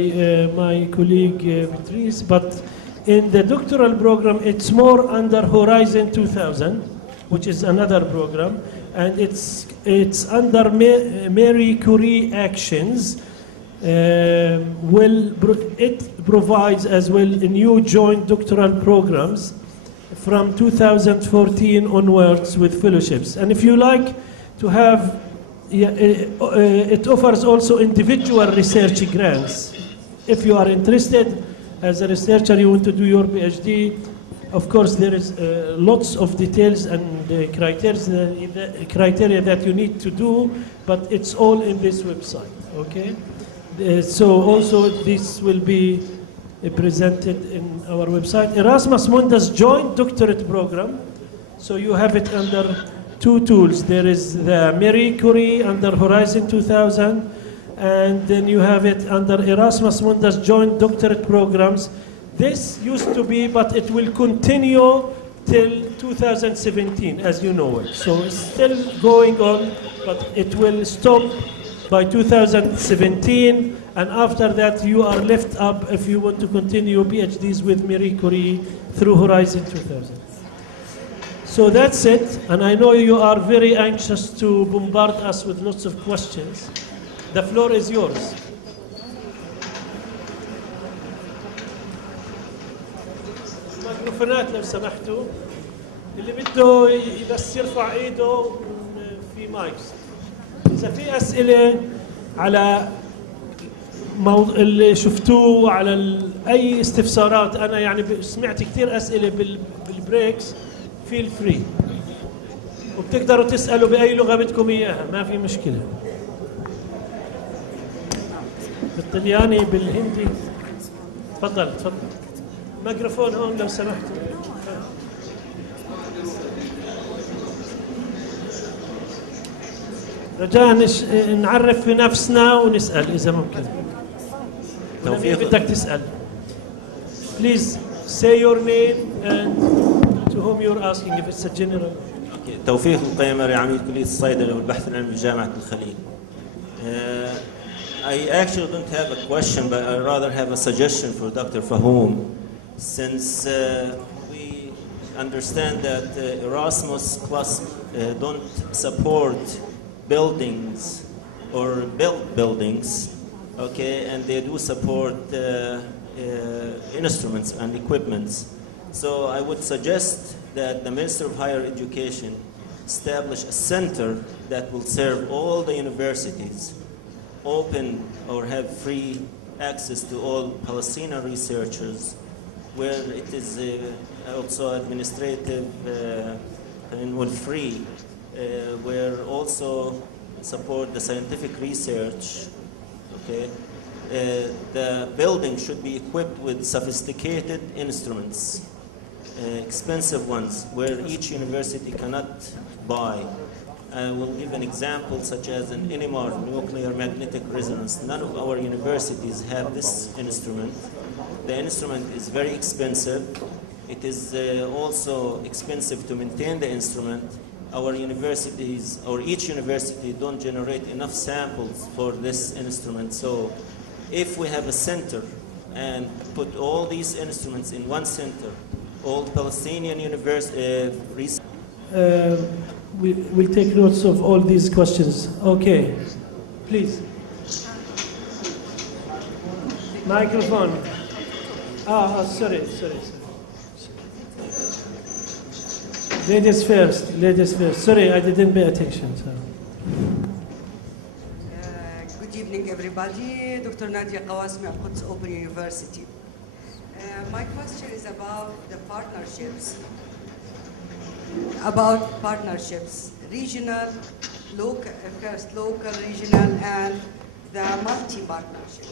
my colleague Beatrice, but in the doctoral program it's more under Horizon 2000, which is another program, and it's under Marie Curie Actions. It provides as well new joint doctoral programs from 2014 onwards with fellowships. And if you like to have, it offers also individual research grants. If you are interested as a researcher, you want to do your PhD, of course there is lots of details and criteria that you need to do, but it's all in this website, okay? So also this will be presented in our website. Erasmus Mundus Joint Doctorate Program. So you have it under two tools. There is the Marie Curie under Horizon 2000, and then you have it under Erasmus Mundus Joint Doctorate Programs. This used to be, but it will continue till 2017, as you know it. So it's still going on, but it will stop by 2017, and after that you are left up if you want to continue PhDs with Marie Curie through Horizon 2000. So that's it, and I know you are very anxious to bombard us with lots of questions. The floor is yours. ميكروفونات لو سمحتوا، اللي بده بس يرفع ايده في مايكس. إذا في أسئلة على اللي شفتوه على أي استفسارات، أنا يعني سمعت كثير أسئلة بالبريكس، feel free. وبتقدروا تسألوا بأي لغة بدكم إياها، ما في مشكلة. بالطلياني، بالهندي. تفضل. ميكروفون هون لو سمحتوا. رجاء نعرف في نفسنا ونسأل إذا ممكن. توفيق. بدك تسأل. Please say your name and to whom you're asking if it's a general. Okay. توفيق القيمري، عميد كلية الصيدلة والبحث العلمي بجامعة الخليل. I actually don't have a question, but I rather have a suggestion for Dr. Fahom. Since we understand that Erasmus Plus don't support buildings or build buildings, okay, and they do support instruments and equipments. So I would suggest that the Minister of Higher Education establish a center that will serve all the universities, open or have free access to all Palestinian researchers, where it is also administrative and free, where also support the scientific research. Okay, the building should be equipped with sophisticated instruments, expensive ones, where each university cannot buy. I will give an example, such as an NMR, nuclear magnetic resonance. None of our universities have this instrument. The instrument is very expensive. It is also expensive to maintain the instrument. Our universities, or each university, don't generate enough samples for this instrument. So if we have a center and put all these instruments in one center, all Palestinian universities, we'll take notes of all these questions. Okay, please. Microphone. Sorry. Ladies first. Sorry, I didn't pay attention. Good evening, everybody. Dr. Nadia Qawasmi, Al-Quds Open University. My question is about the partnerships. Regional, local, regional, and the multi-partnership.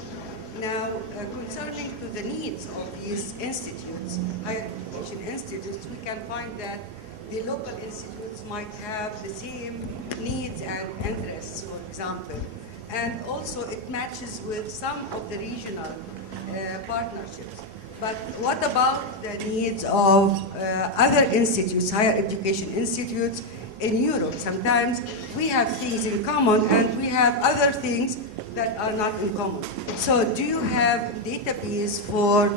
Now, concerning to the needs of these institutes, higher education institutes, we can find that the local institutes might have the same needs and interests, for example. And also it matches with some of the regional partnerships. But what about the needs of other institutes, higher education institutes in Europe? Sometimes we have things in common and we have other things that are not in common. So do you have database for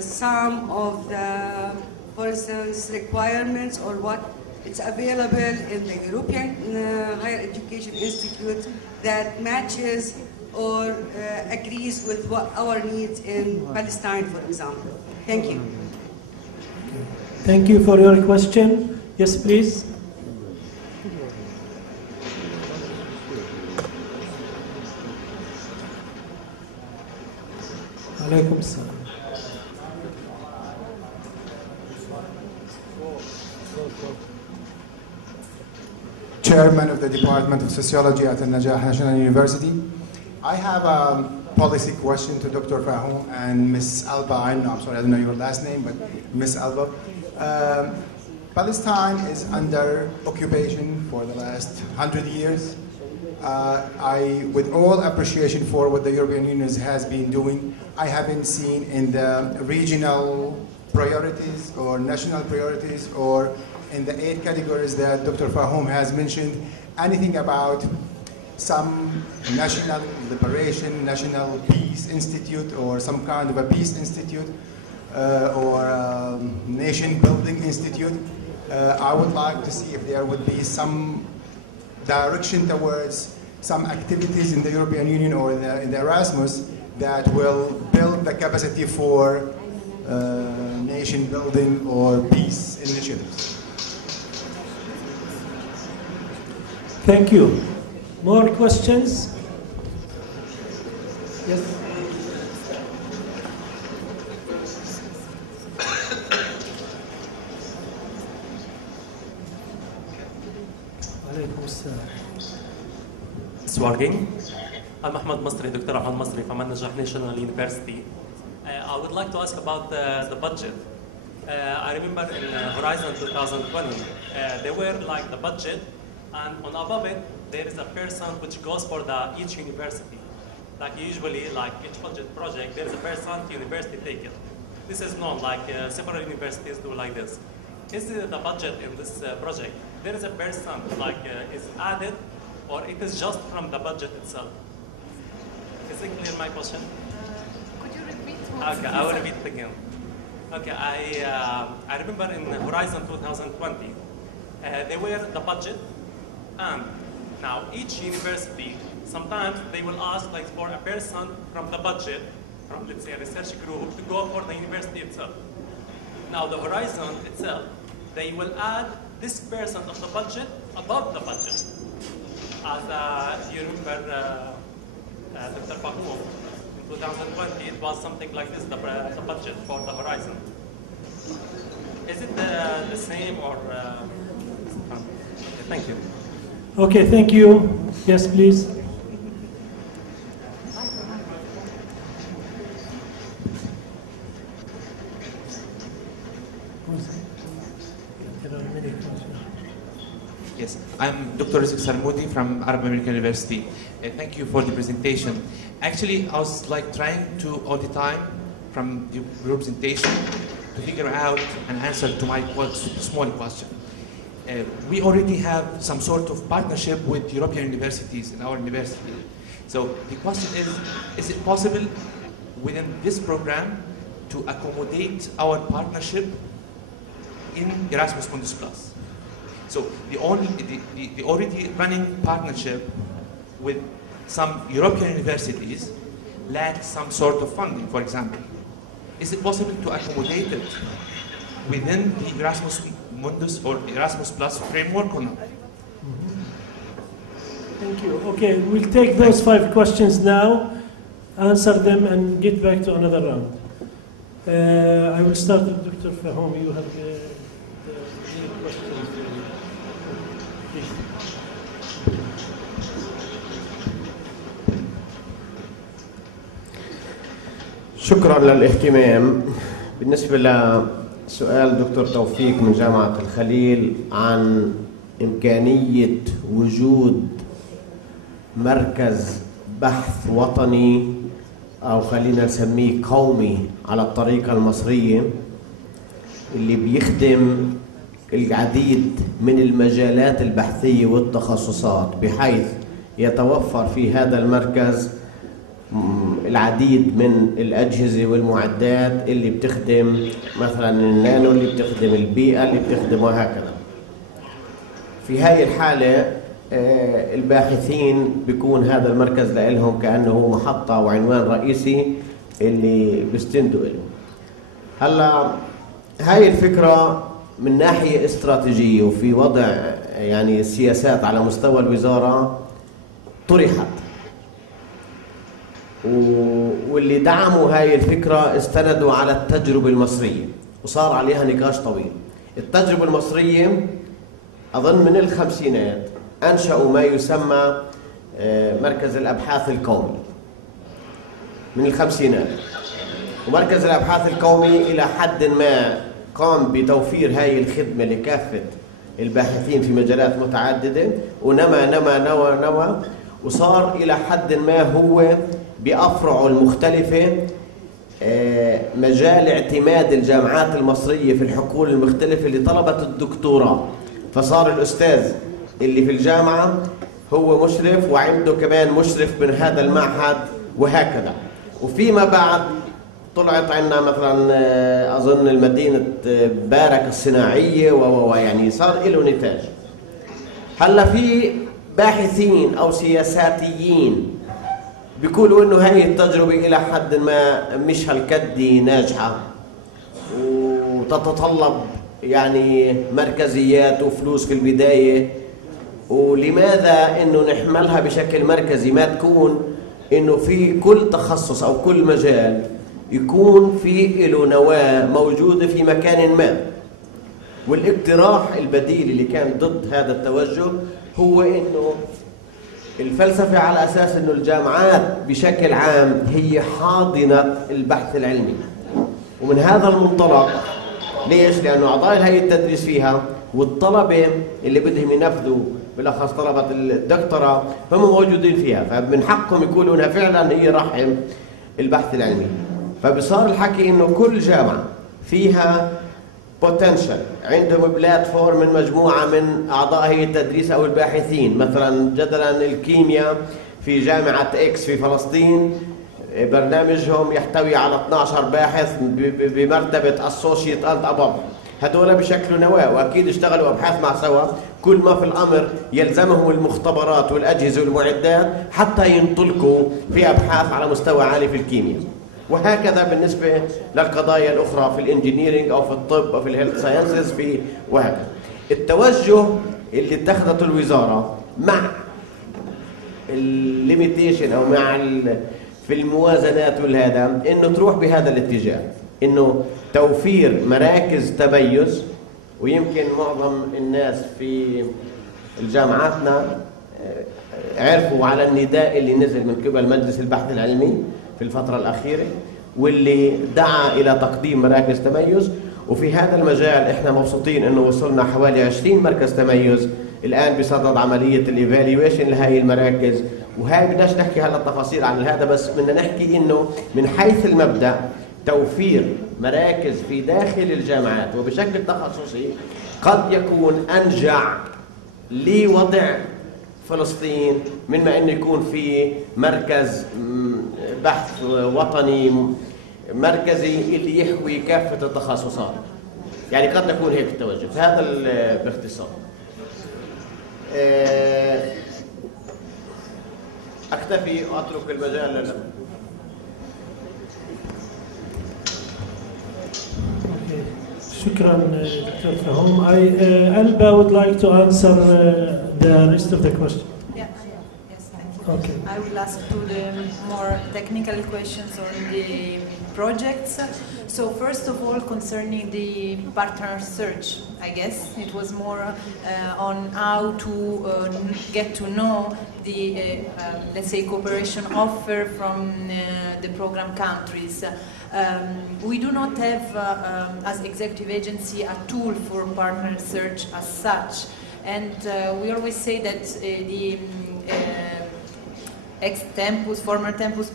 some of the, for instance, requirements or what it's available in the European higher education institutes that matches or agrees with what our needs in Palestine, for example? Thank you. Thank you for your question. Yes, please. Alaikum salam. Chairman of the Department of Sociology at Al-Najah National University. I have a policy question to Dr. Fahom and Ms. Alba. I'm sorry, I don't know your last name, but Ms. Alba. Palestine is under occupation for the last 100 years. With all appreciation for what the European Union has been doing, I haven't seen in the regional priorities or national priorities or in the 8 categories that Dr. Fahom has mentioned anything about some national liberation, national peace institute, or some kind of a peace institute, or a nation building institute. I would like to see if there would be some direction towards some activities in the European Union or in the Erasmus that will build the capacity for nation building or peace initiatives. Thank you. More questions? Yes. It's working. I'm Ahmed Masri, Dr. Ahmed Masri from Al-Najah National University. I would like to ask about the budget. I remember in Horizon 2020, there were like the budget, and on above it, there is a percent which goes for each university. Like usually, like each budget project, there is a percent university take it. This is known, like several universities do like this. Is the budget in this project, there is a percent like is added, or it is just from the budget itself? Is it clear my question? Could you repeat what? Okay, I will repeat it again. Okay, I remember in Horizon 2020, there were the budget, and now each university sometimes they will ask like for a person from the budget, from let's say a research group, to go for the university itself. Now the Horizon itself, they will add this percent of the budget above the budget. As you remember, Dr. Fahoum, in 2020, it was something like this, the budget for the Horizon. Is it the same or? Thank you. Okay, thank you. Yes, please. Yes, I'm Dr. Rizk Sarmoudi from Arab American University. Thank you for the presentation. Actually, I was trying to all the time from the presentation to figure out an answer to my small question. We already have some sort of partnership with European universities in our university. So the question is it possible within this program to accommodate our partnership in Erasmus Mundus Plus? So the already running partnership with some European universities lacks some sort of funding, for example. Is it possible to accommodate it within the Erasmus Mundus or Erasmus Plus framework or not? Thank you. Okay, we'll take those 5 questions now, answer them, and get back to another round. I will start with Dr. Fahoum. You have the questions. Please. شكرا للاهتمام. بالنسبة لسؤال دكتور توفيق من جامعة الخليل عن إمكانية وجود مركز بحث وطني أو خلينا نسميه قومي على الطريقة المصرية اللي بيخدم العديد من المجالات البحثية والتخصصات بحيث يتوفر في هذا المركز العديد من الأجهزة والمعدات اللي بتخدم مثلا النانو، اللي بتخدم البيئة، اللي بتخدم وهكذا. في هاي الحالة الباحثين بيكون هذا المركز لهم كأنه محطة وعنوان رئيسي اللي بيستندوا له. هلا هاي الفكرة من ناحية استراتيجية وفي وضع يعني السياسات على مستوى الوزارة طرحت، واللي دعموا هاي الفكرة استندوا على التجربة المصرية وصار عليها نقاش طويل. التجربة المصرية أظن من الخمسينات أنشأوا ما يسمى مركز الأبحاث القومي من الخمسينات، ومركز الأبحاث القومي إلى حد ما قام بتوفير هاي الخدمة لكافة الباحثين في مجالات متعددة، ونما وصار إلى حد ما هو بأفرعه المختلفة مجال اعتماد الجامعات المصرية في الحقول المختلفة لطلبة الدكتوراه. فصار الأستاذ اللي في الجامعة هو مشرف وعنده كمان مشرف من هذا المعهد وهكذا. وفيما بعد طلعت عندنا مثلا أظن المدينة بارك الصناعية ويعني صار له نتاج. هلا في باحثين أو سياساتيين بيقولوا إنه هاي التجربة إلى حد ما مش هالقد ناجحة وتتطلب يعني مركزيات وفلوس في البداية، ولماذا إنه نحملها بشكل مركزي ما تكون إنه في كل تخصص أو كل مجال يكون في له نواة موجودة في مكان ما. والاقتراح البديل اللي كان ضد هذا التوجه هو إنه الفلسفة على أساس إنه الجامعات بشكل عام هي حاضنة البحث العلمي، ومن هذا المنطلق ليش؟ لأنه أعضاء الهيئة التدريس فيها والطلبة اللي بدهم ينفذوا بالأخص طلبة الدكتوراه هم موجودين فيها، فمن حقهم يقولوا إنها فعلا هي رحم البحث العلمي. فبصار الحكي إنه كل جامعة فيها بوتنشل، عندهم بلاتفورم من مجموعة من أعضاء هيئة التدريس أو الباحثين. مثلا جدلا الكيمياء في جامعة إكس في فلسطين برنامجهم يحتوي على 12 باحث بمرتبة associate and above. هدول بشكل نواة، وأكيد اشتغلوا أبحاث مع سوا. كل ما في الأمر يلزمهم المختبرات والأجهزة والمعدات حتى ينطلقوا في أبحاث على مستوى عالي في الكيمياء. وهكذا بالنسبة للقضايا الأخرى في الانجينيرينج أو في الطب أو في الهيلث ساينسز وهكذا. التوجه اللي اتخذته الوزارة مع الليميتيشن أو مع في الموازنات والهذا إنه تروح بهذا الاتجاه، إنه توفير مراكز تميز. ويمكن معظم الناس في الجامعاتنا عرفوا على النداء اللي نزل من قبل مجلس البحث العلمي في الفترة الأخيرة، واللي دعا إلى تقديم مراكز تميز. وفي هذا المجال احنا مبسوطين انه وصلنا حوالي 20 مركز تميز الان بصدد عمليه الايفالويشن لهي المراكز. وهي بدناش نحكي هلا التفاصيل عن هذا، بس بدنا نحكي انه من حيث المبدا توفير مراكز في داخل الجامعات وبشكل تخصصي قد يكون انجع لوضع فلسطين من ما انه يكون في مركز بحث وطني مركزي اللي يحوي كافة التخصصات. يعني قد تكون هيك التوجه. هذا باختصار. أكتفي وأترك المجال لك. شكرا دكتور فهوم. Alba would like to answer the rest of the question. Yeah. Yes, thank you. Okay. I will ask to the more technical questions on the projects. So first of all, concerning the partner search, I guess it was more on how to get to know the, let's say, cooperation offer from the program countries. We do not have, as executive agency, a tool for partner search as such. And we always say that the ex-Tempus, former Tempus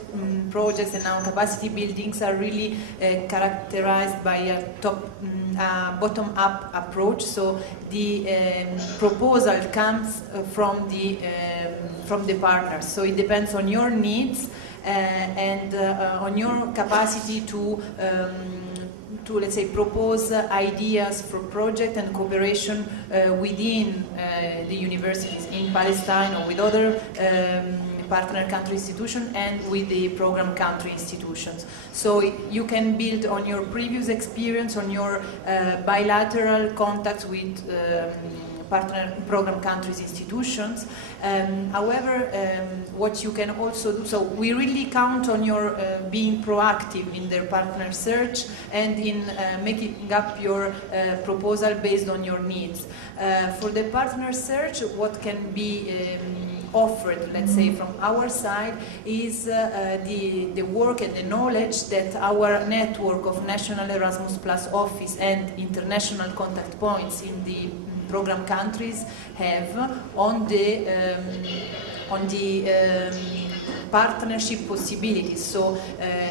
projects and now capacity buildings are really characterized by a bottom-up approach. So the proposal comes from the partners. So it depends on your needs and on your capacity to let's say propose ideas for project and cooperation within the universities in Palestine or with other partner country institutions and with the program country institutions. So you can build on your previous experience, on your bilateral contacts with partner program countries institutions. However, what you can also do, so we really count on your being proactive in their partner search and in making up your proposal based on your needs. For the partner search, what can be offered, let's say, from our side is the work and the knowledge that our network of national Erasmus Plus office and international contact points in the program countries have on the partnership possibilities. So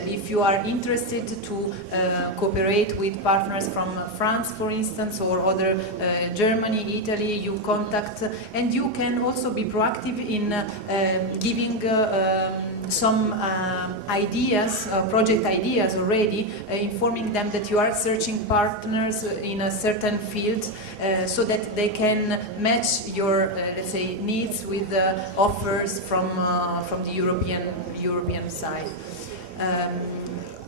if you are interested to cooperate with partners from France, for instance, or other Germany, Italy, you contact, and you can also be proactive in giving some ideas, project ideas already, informing them that you are searching partners in a certain field so that they can match your, let's say, needs with the offers from the European side.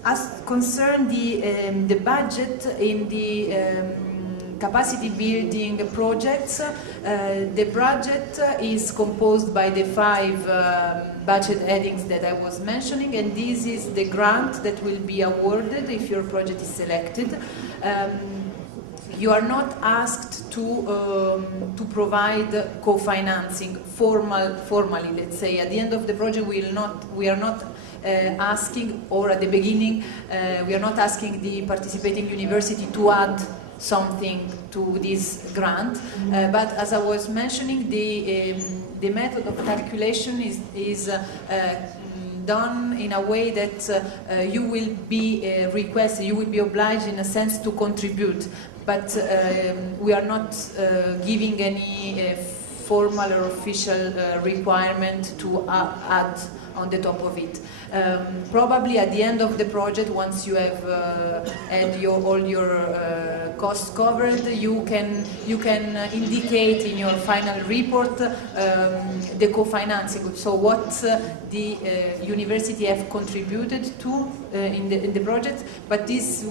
As concerned the budget in the capacity building projects, the budget is composed by the 5 budget headings that I was mentioning, and this is the grant that will be awarded if your project is selected. You are not asked to provide co-financing formally, let's say. At the end of the project, we are not asking, or at the beginning, we are not asking the participating university to add something to this grant. But as I was mentioning, the method of calculation is done in a way that you will be requested, you will be obliged in a sense to contribute. But we are not giving any formal or official requirement to add on the top of it. Probably at the end of the project, once you have had all your costs covered, you can indicate in your final report the co-financing. So what the university have contributed to in the project, but this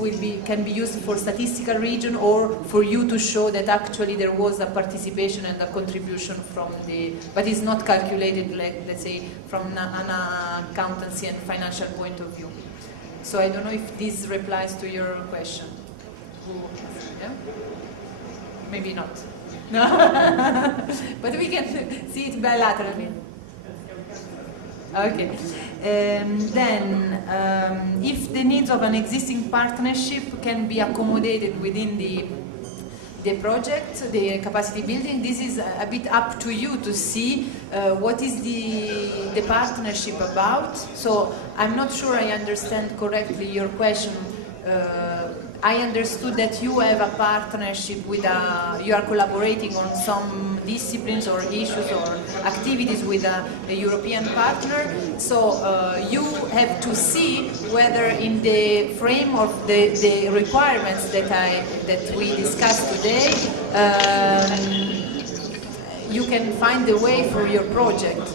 can be used for statistical region or for you to show that actually there was a participation and a contribution from but it's not calculated, like, let's say, from an accountancy and financial point of view. So I don't know if this replies to your question. Yeah? Maybe not. No. But we can see it bilaterally. Okay. Then, if the needs of an existing partnership can be accommodated within the project, the capacity building, this is a bit up to you to see what is the partnership about. So I'm not sure I understand correctly your question. I understood that you have a partnership with you are collaborating on some disciplines or issues or activities with a European partner. So you have to see whether in the frame of the requirements that we discussed today, you can find the way for your project.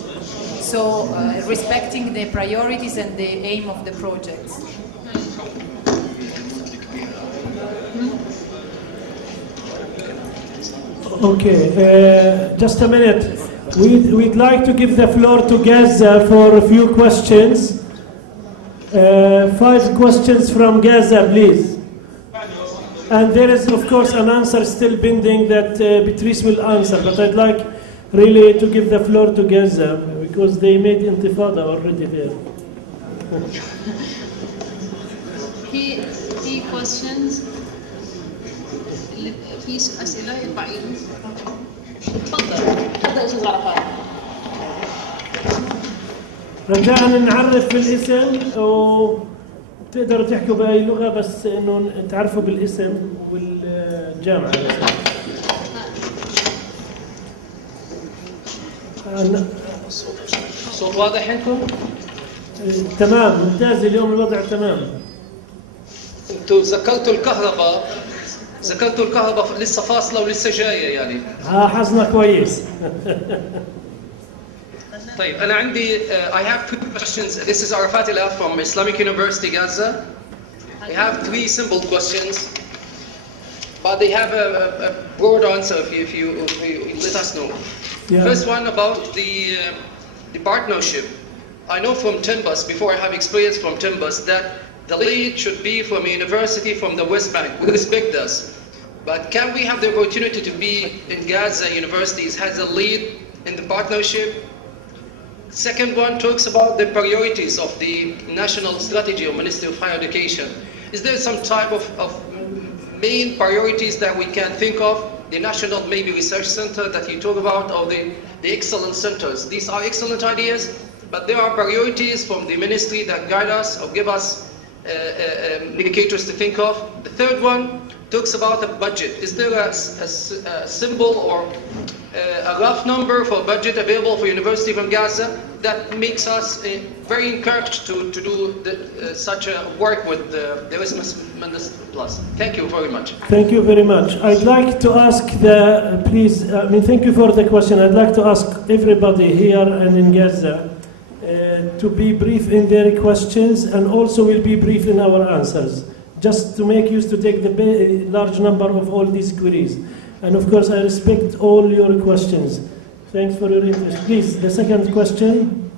So respecting the priorities and the aim of the projects. Okay, just a minute. We'd like to give the floor to Gaza for a few questions. 5 questions from Gaza, please. And there is, of course, an answer still pending that Beatrice will answer, but I'd like really to give the floor to Gaza because they made intifada already there. في questions. في أسئلة يرفع ايده. تفضل أستاذ عرفات. رجاء نعرف بالاسم وتقدروا تحكوا بأي لغة بس إنه تعرفوا بالاسم والجامعة. صوت واضح عندكم؟ تمام، ممتاز، اليوم الوضع تمام. انتوا ذكرتوا الكهرباء لسه فاصلة ولسه جاية يعني. حظنا كويس. طيب أنا عندي I have 2 questions. This is Arafat Elaf from Islamic University Gaza. I have 3 simple questions, but they have a broad answer if you let us know. Yeah. First one about the partnership. I know from Timbus, before I have experience from Timbus, that the lead should be from a university from the West Bank. We respect this. But can we have the opportunity to be in Gaza universities as a lead in the partnership? Second one talks about the priorities of the national strategy of Ministry of Higher Education. Is there some type of main priorities that we can think of? The national maybe research center that you talk about, or the excellence centers. These are excellent ideas, but there are priorities from the ministry that guide us or give us indicators to think of. The third one talks about a budget. Is there a symbol or a rough number for budget available for University from Gaza that makes us very encouraged to do such a work with the Erasmus Mundus Plus? Thank you very much. Thank you very much. I'd like to ask thank you for the question. I'd like to ask everybody here and in Gaza to be brief in their questions, and also will be brief in our answers, just to make use to take the large number of all these queries. And of course, I respect all your questions. Thanks for your interest. Please, the second question.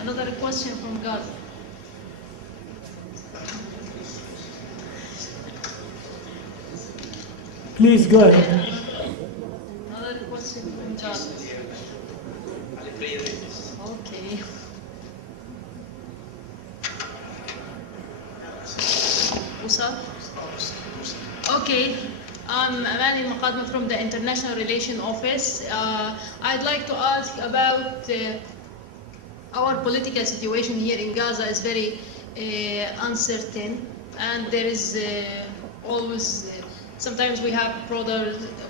Another question from Gaza. Please go ahead. Another question from Gaza. Okay. Okay, I'm Amani Maqadma from the International Relations Office. I'd like to ask about our political situation here in Gaza is very uncertain, and there is always sometimes we have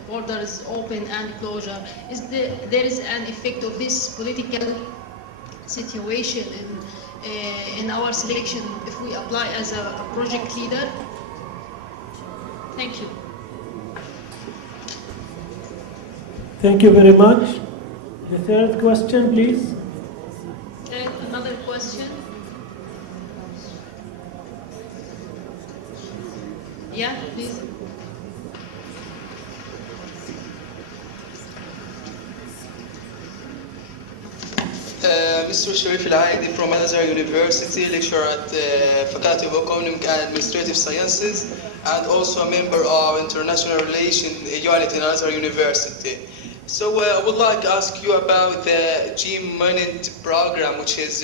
borders open and closure. There is an effect of this political situation in our selection if we apply as a project leader? Thank you. Thank you very much. The third question, please. Another question. Yeah, please. Mr. Sharif Al-Aidi from Al-Azhar University, lecturer at Faculty of Economic and Administrative Sciences, and also a member of International Relations Unit in Al-Azhar University. So I would like to ask you about the G-Minute program, which is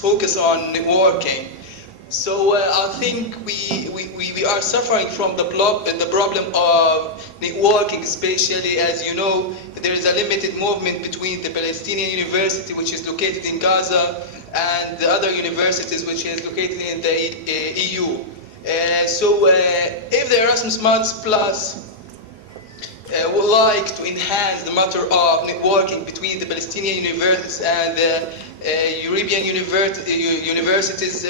focused on networking. So I think we are suffering from the problem of networking, especially as you know, there is a limited movement between the Palestinian University, which is located in Gaza, and the other universities, which is located in the EU. So if the Erasmus Mundus Plus would like to enhance the matter of networking between the Palestinian universities and the European universities,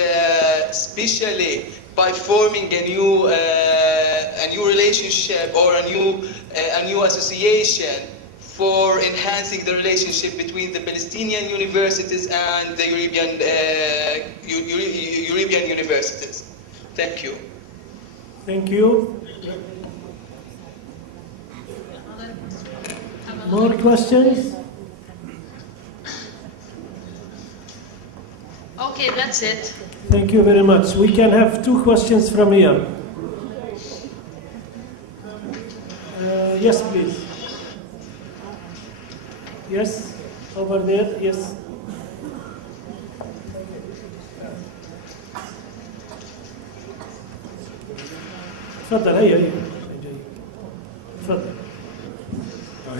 especially by forming a new relationship or a new association for enhancing the relationship between the Palestinian universities and the European universities. Thank you. Thank you. More questions? Okay, that's it. Thank you very much. We can have 2 questions from here. Yes, please. Yes, over there, yes. تفضل هيا تفضل.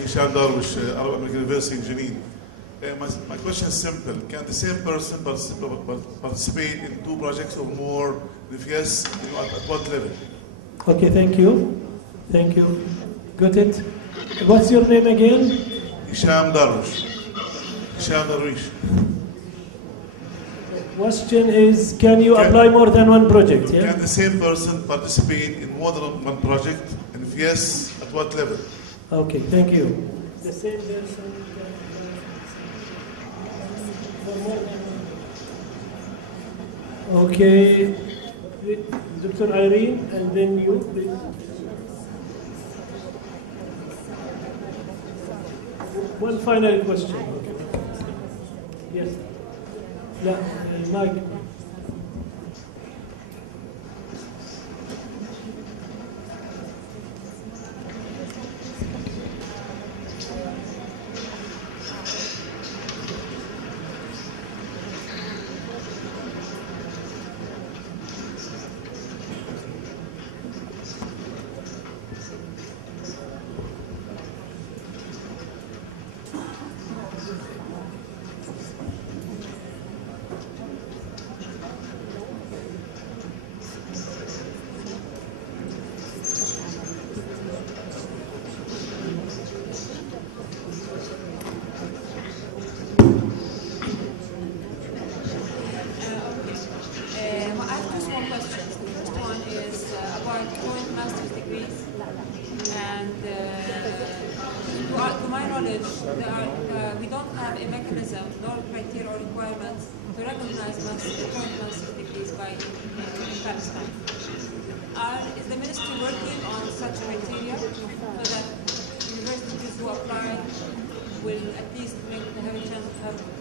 Hisham Darwish, Arab American University in Jenin. My question is simple. Can the same person participate in 2 projects or more? If yes, at what level? Okay, thank you. Thank you. Got it. What's your name again? Hisham Darwish. Hisham Darwish. Question is, can you apply more than 1 project? Yeah? Can the same person participate in more than 1 project? And if yes, at what level? Okay, thank you. The same person Okay, Dr. Irene, and then you, please. One final question. Yes. لا المايك. We don't have a mechanism, nor criteria or requirements to recognize master's degrees by Palestine. Is the ministry working on such criteria so that universities who apply will at least have a chance to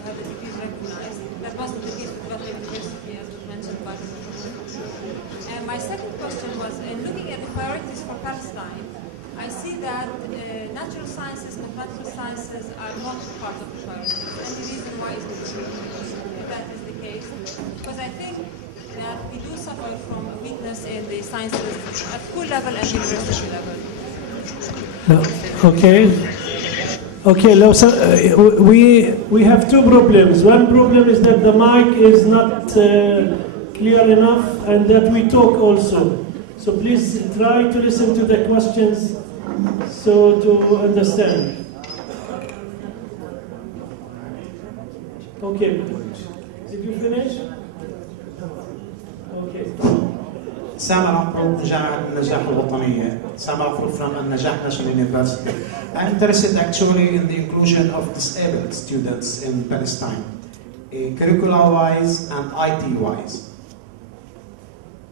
have the degrees recognized? That wasn't the case with Butler University, as was mentioned by the And my second question was, in looking at the priorities for Palestine, I see that natural sciences, mathematical sciences are not part of the priorities. And the reason why is if that is the case, because I think that we do suffer from a weakness in the sciences at school level and university level. Okay. Okay, we have 2 problems. One problem is that the mic is not clear enough and that we talk also. So please try to listen to the questions so to understand. Okay, did you finish? Okay. Samar Afro, جامعة النجاح الوطنية. Samar Afro from Al-Najah National University. I'm interested actually in the inclusion of disabled students in Palestine, curricular-wise and IT-wise.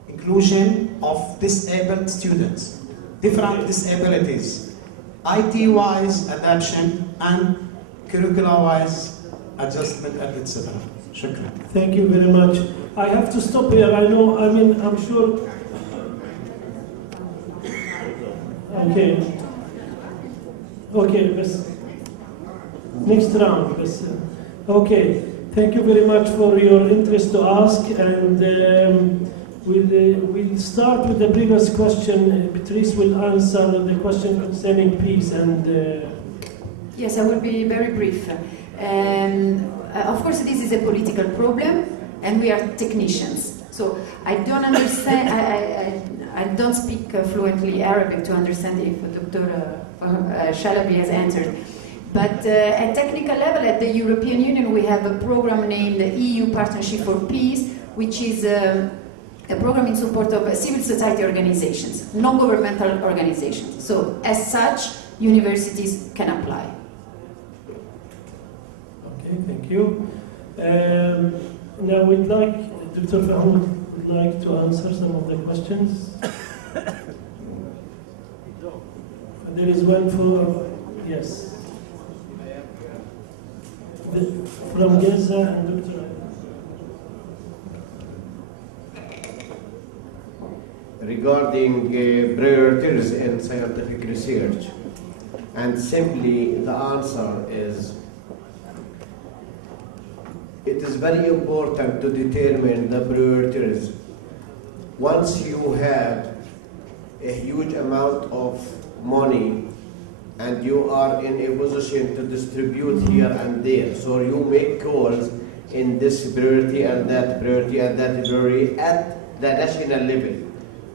Inclusion of disabled students, different disabilities, IT-wise adaptation and curricular-wise adjustment, etc. Shukran. Thank you very much. I have to stop here. I'm sure. Okay, next round. Okay, thank you very much for your interest to ask, and we'll start with the previous question. Patrice will answer the question concerning peace and. Yes, I will be very brief. Of course, this is a political problem, and we are technicians. So I don't understand. I don't speak fluently Arabic to understand if Dr. Shalabi has answered. But at technical level, at the European Union, we have a program named the EU Partnership for Peace, which is a program in support of civil society organizations, non-governmental organizations. So as such, universities can apply. Okay, thank you. Now we'd like, Dr. Fahoud would like to answer some of the questions. There is one for, yes. From Gaza and Dr. Regarding priorities in scientific research, and simply the answer is it is very important to determine the priorities. Once you have a huge amount of money and you are in a position to distribute here and there, so you make calls in this priority and that priority and that priority at the national level.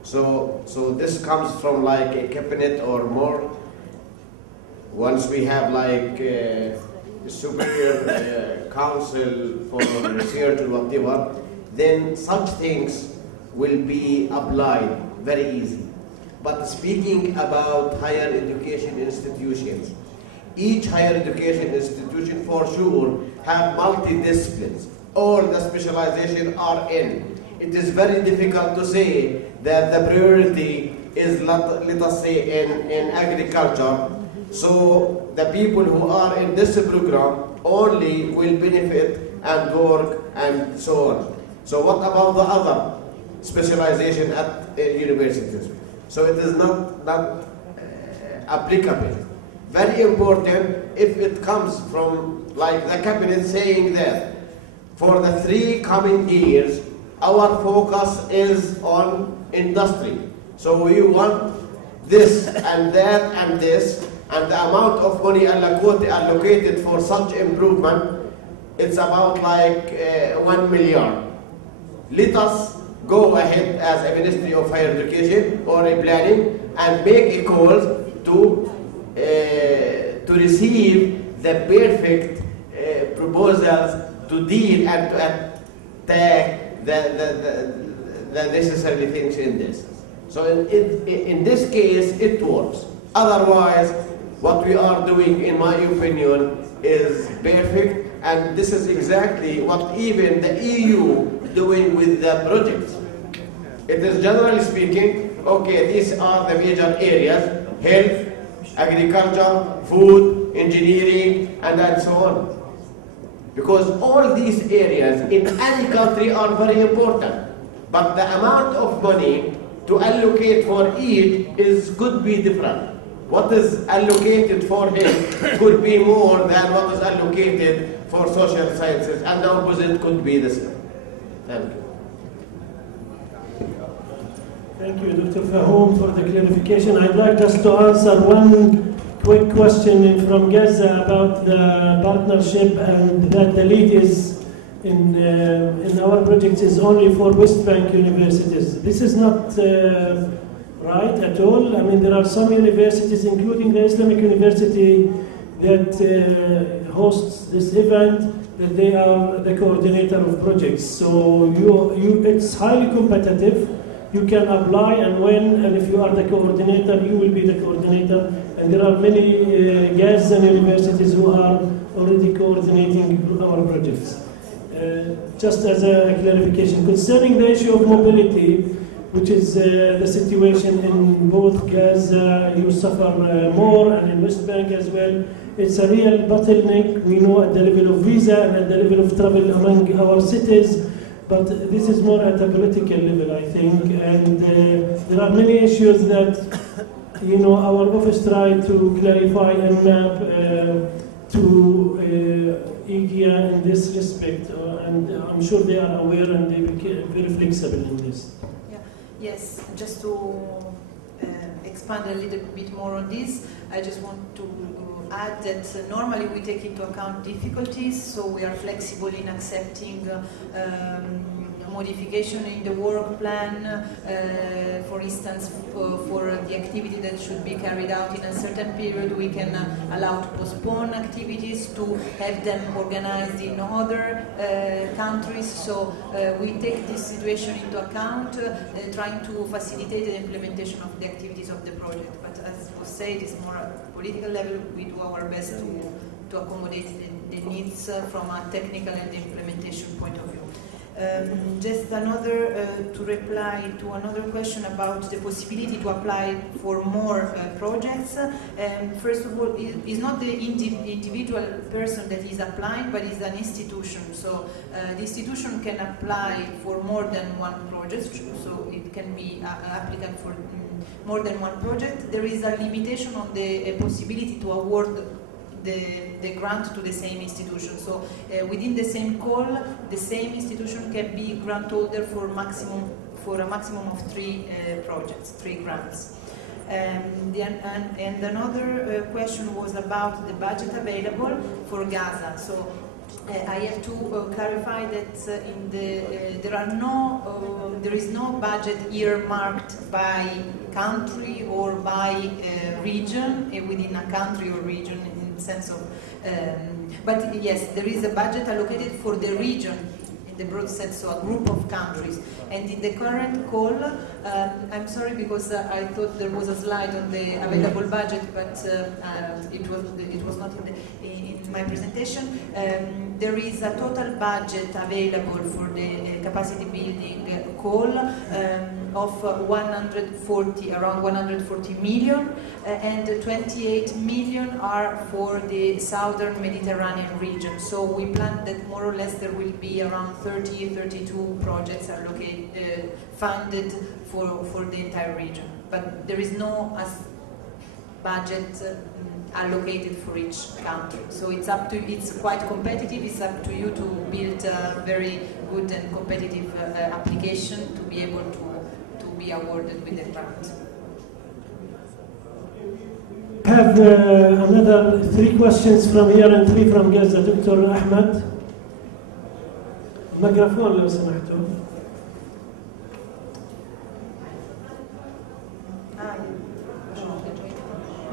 So this comes from like a cabinet or more. Once we have like a superior council for research or whatever, then such things will be applied very easy. But speaking about higher education institutions, each higher education institution for sure have multidisciplines. All the specialization are in. It is very difficult to say that the priority is, let us say, in agriculture. So the people who are in this program only will benefit and work and so on. So what about the other specialization at universities? So it is not applicable. Very important if it comes from like the cabinet saying that for the 3 coming years our focus is on industry. So we want this and that and this, and the amount of money allocated for such improvement, it's about like 1 million. Let us go ahead as a Ministry of Higher Education or a planning and make a call to receive the perfect proposals to deal and to attack the necessary things in this. So in this case, it works. Otherwise, what we are doing, in my opinion, is perfect, and this is exactly what even the EU doing with the projects. It is generally speaking, okay, these are the major areas: health, agriculture, food, engineering, and so on. Because all these areas in any country are very important, but the amount of money to allocate for each could be different. What is allocated for health could be more than what is allocated for social sciences, and the opposite could be the same. Thank you. Thank you, Dr. Fahoum, for the clarification. I'd like us to answer one quick question from Gaza about the partnership, and that the lead is in our project is only for West Bank universities. This is not right at all. I mean, there are some universities, including the Islamic University, that hosts this event, that they are the coordinator of projects. So it's highly competitive. You can apply and win, and if you are the coordinator, you will be the coordinator. And there are many Gaza universities who are already coordinating our projects. Just as a clarification, concerning the issue of mobility, which is the situation in both Gaza, you suffer more, and in West Bank as well. It's a real bottleneck, we know, at the level of visa and at the level of travel among our cities, but this is more at a political level, I think, and there are many issues that, you know, our office tried to clarify and map to IGIA in this respect, and I'm sure they are aware and they became very flexible in this. Yes, just to expand a little bit more on this, I just want to add that normally we take into account difficulties, so we are flexible in accepting modification in the work plan, for instance, for the activity that should be carried out in a certain period, we can allow to postpone activities, to have them organized in other countries. So we take this situation into account, trying to facilitate the implementation of the activities of the project. But as was said, it's more at a political level. We do our best to accommodate the needs from a technical and implementation point of view. Just another, to reply to another question about the possibility to apply for more projects. First of all, it's not the individual person that is applying, but it's an institution. So the institution can apply for more than one project, so it can be an applicant for more than one project. There is a limitation on the possibility to award the grant to the same institution. So within the same call, the same institution can be grant holder for a maximum of 3 projects, 3 grants. And another question was about the budget available for Gaza. So I have to clarify that there is no budget earmarked by country or by region within a country or region in the sense of. But yes, there is a budget allocated for the region in the broad sense, so a group of countries. And in the current call, I'm sorry because I thought there was a slide on the available budget, but it was not in my presentation. There is a total budget available for the capacity building call of around 140 million, and 28 million are for the southern Mediterranean region. So we plan that more or less there will be around 32 projects allocated, funded for the entire region. But there is no budget allocated for each country. So it's quite competitive. It's up to you to build a very good and competitive application to be able to be awarded with the grant. I have another 3 questions from here and 3 from Gaza. Dr. Ahmed. الميكروفون لو سمحتوا.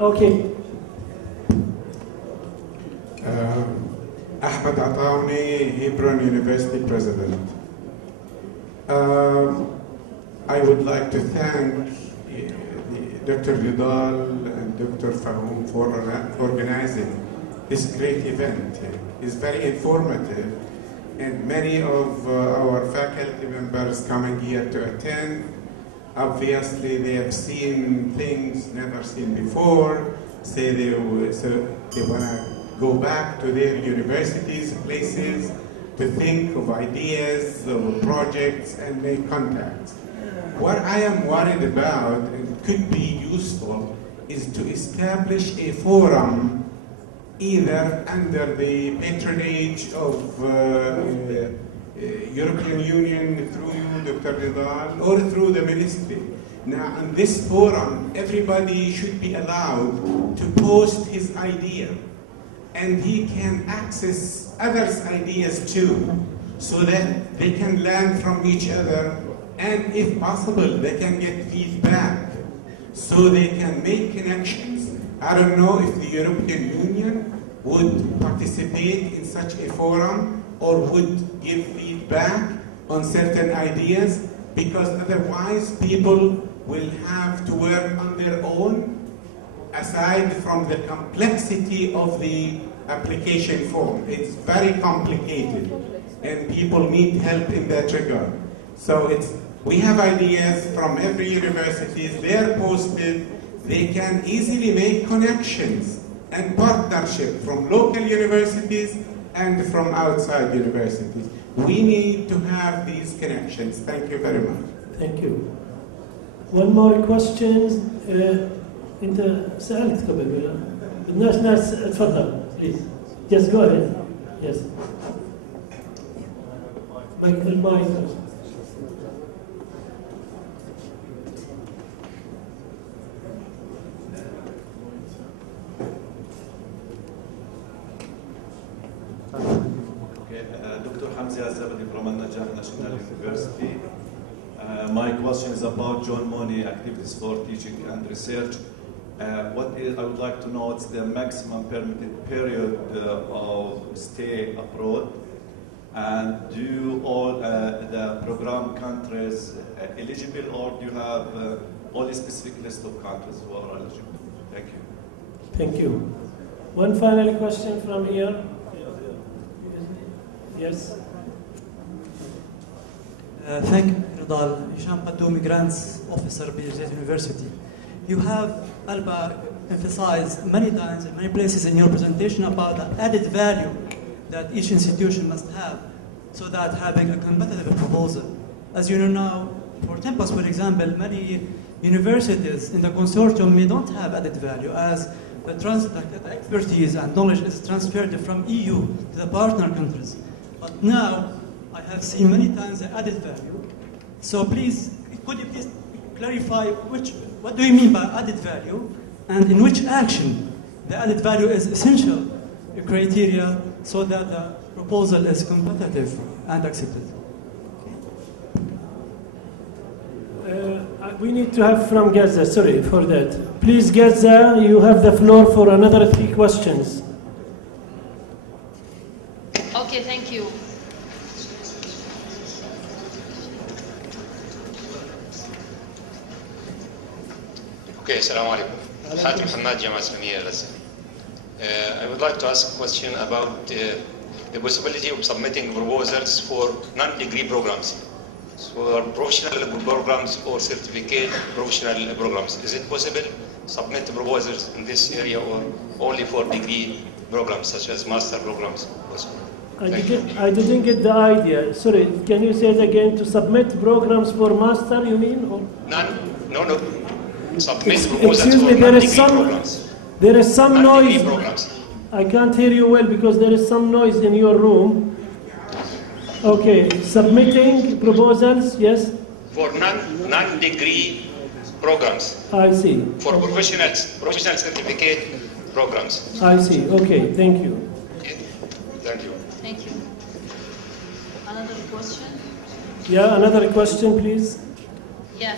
Okay. Ahmed Atauni, Hebron University President. I would like to thank Dr. Ridal and Dr. Fahoum for organizing this great event. It's very informative, and many of our faculty members coming here to attend, obviously they have seen things never seen before, say they want to go back to their universities, places, to think of ideas, of projects, and make contacts. What I am worried about, and could be useful, is to establish a forum either under the patronage of European Union through you, Dr. Ridal, or through the ministry. Now, in this forum, everybody should be allowed to post his idea, and he can access others' ideas too, so that they can learn from each other, and if possible, they can get feedback, so they can make connections. I don't know if the European Union would participate in such a forum or would give feedback on certain ideas, because otherwise people will have to work on their own, aside from the complexity of the application form. It's very complicated, and people need help in that regard. So we have ideas from every university, they're posted, they can easily make connections and partnership from local universities and from outside universities. We need to have these connections. Thank you very much. Thank you. One more question. أنت سألت قبل ولا؟ الناس تفضل please. Just go ahead. Yes. المايك. Dr. Hamza Azabadi from Al-Najah National University. My question is about John Money activities for teaching and research. I would like to know what's the maximum permitted period of stay abroad, and do all the program countries eligible, or do you have only specific list of countries who are eligible? Thank you. Thank you. One final question from here. Yes. Thank you, Ridal. Hisham Qadoumi, Grants Officer, BJS University. You have, Alba, emphasized many times in many places in your presentation about the added value that each institution must have, so that having a competitive proposal. As you know now, for Tempus, for example, many universities in the consortium may don't have added value, as the expertise and knowledge is transferred from EU to the partner countries. But now, I have seen many times the added value. So please, could you please clarify what do you mean by added value, and in which action the added value is essential criteria so that the proposal is competitive and accepted? We need to have from Gaza, sorry for that. Please, Gaza, you have the floor for another 3 questions. Okay, thank you. Okay, assalamu alaikum. Hatim Hamad, Jama'at Islamiyya Gaza. I would like to ask a question about the possibility of submitting proposals for non-degree programs. For professional programs or certificate professional programs. Is it possible to submit proposals in this area, or only for degree programs such as master programs? I didn't get the idea. Sorry, can you say it again? To submit programs for master, you mean? Or? No. Submit proposals Excuse me, for there is some noise. programs. I can't hear you well because there is some noise in your room. Okay, submitting proposals, yes? For non-degree programs. I see. For professional certificate programs. I see. Okay, thank you. Thank you. Thank you. Another question? Yeah, another question, please. Yeah.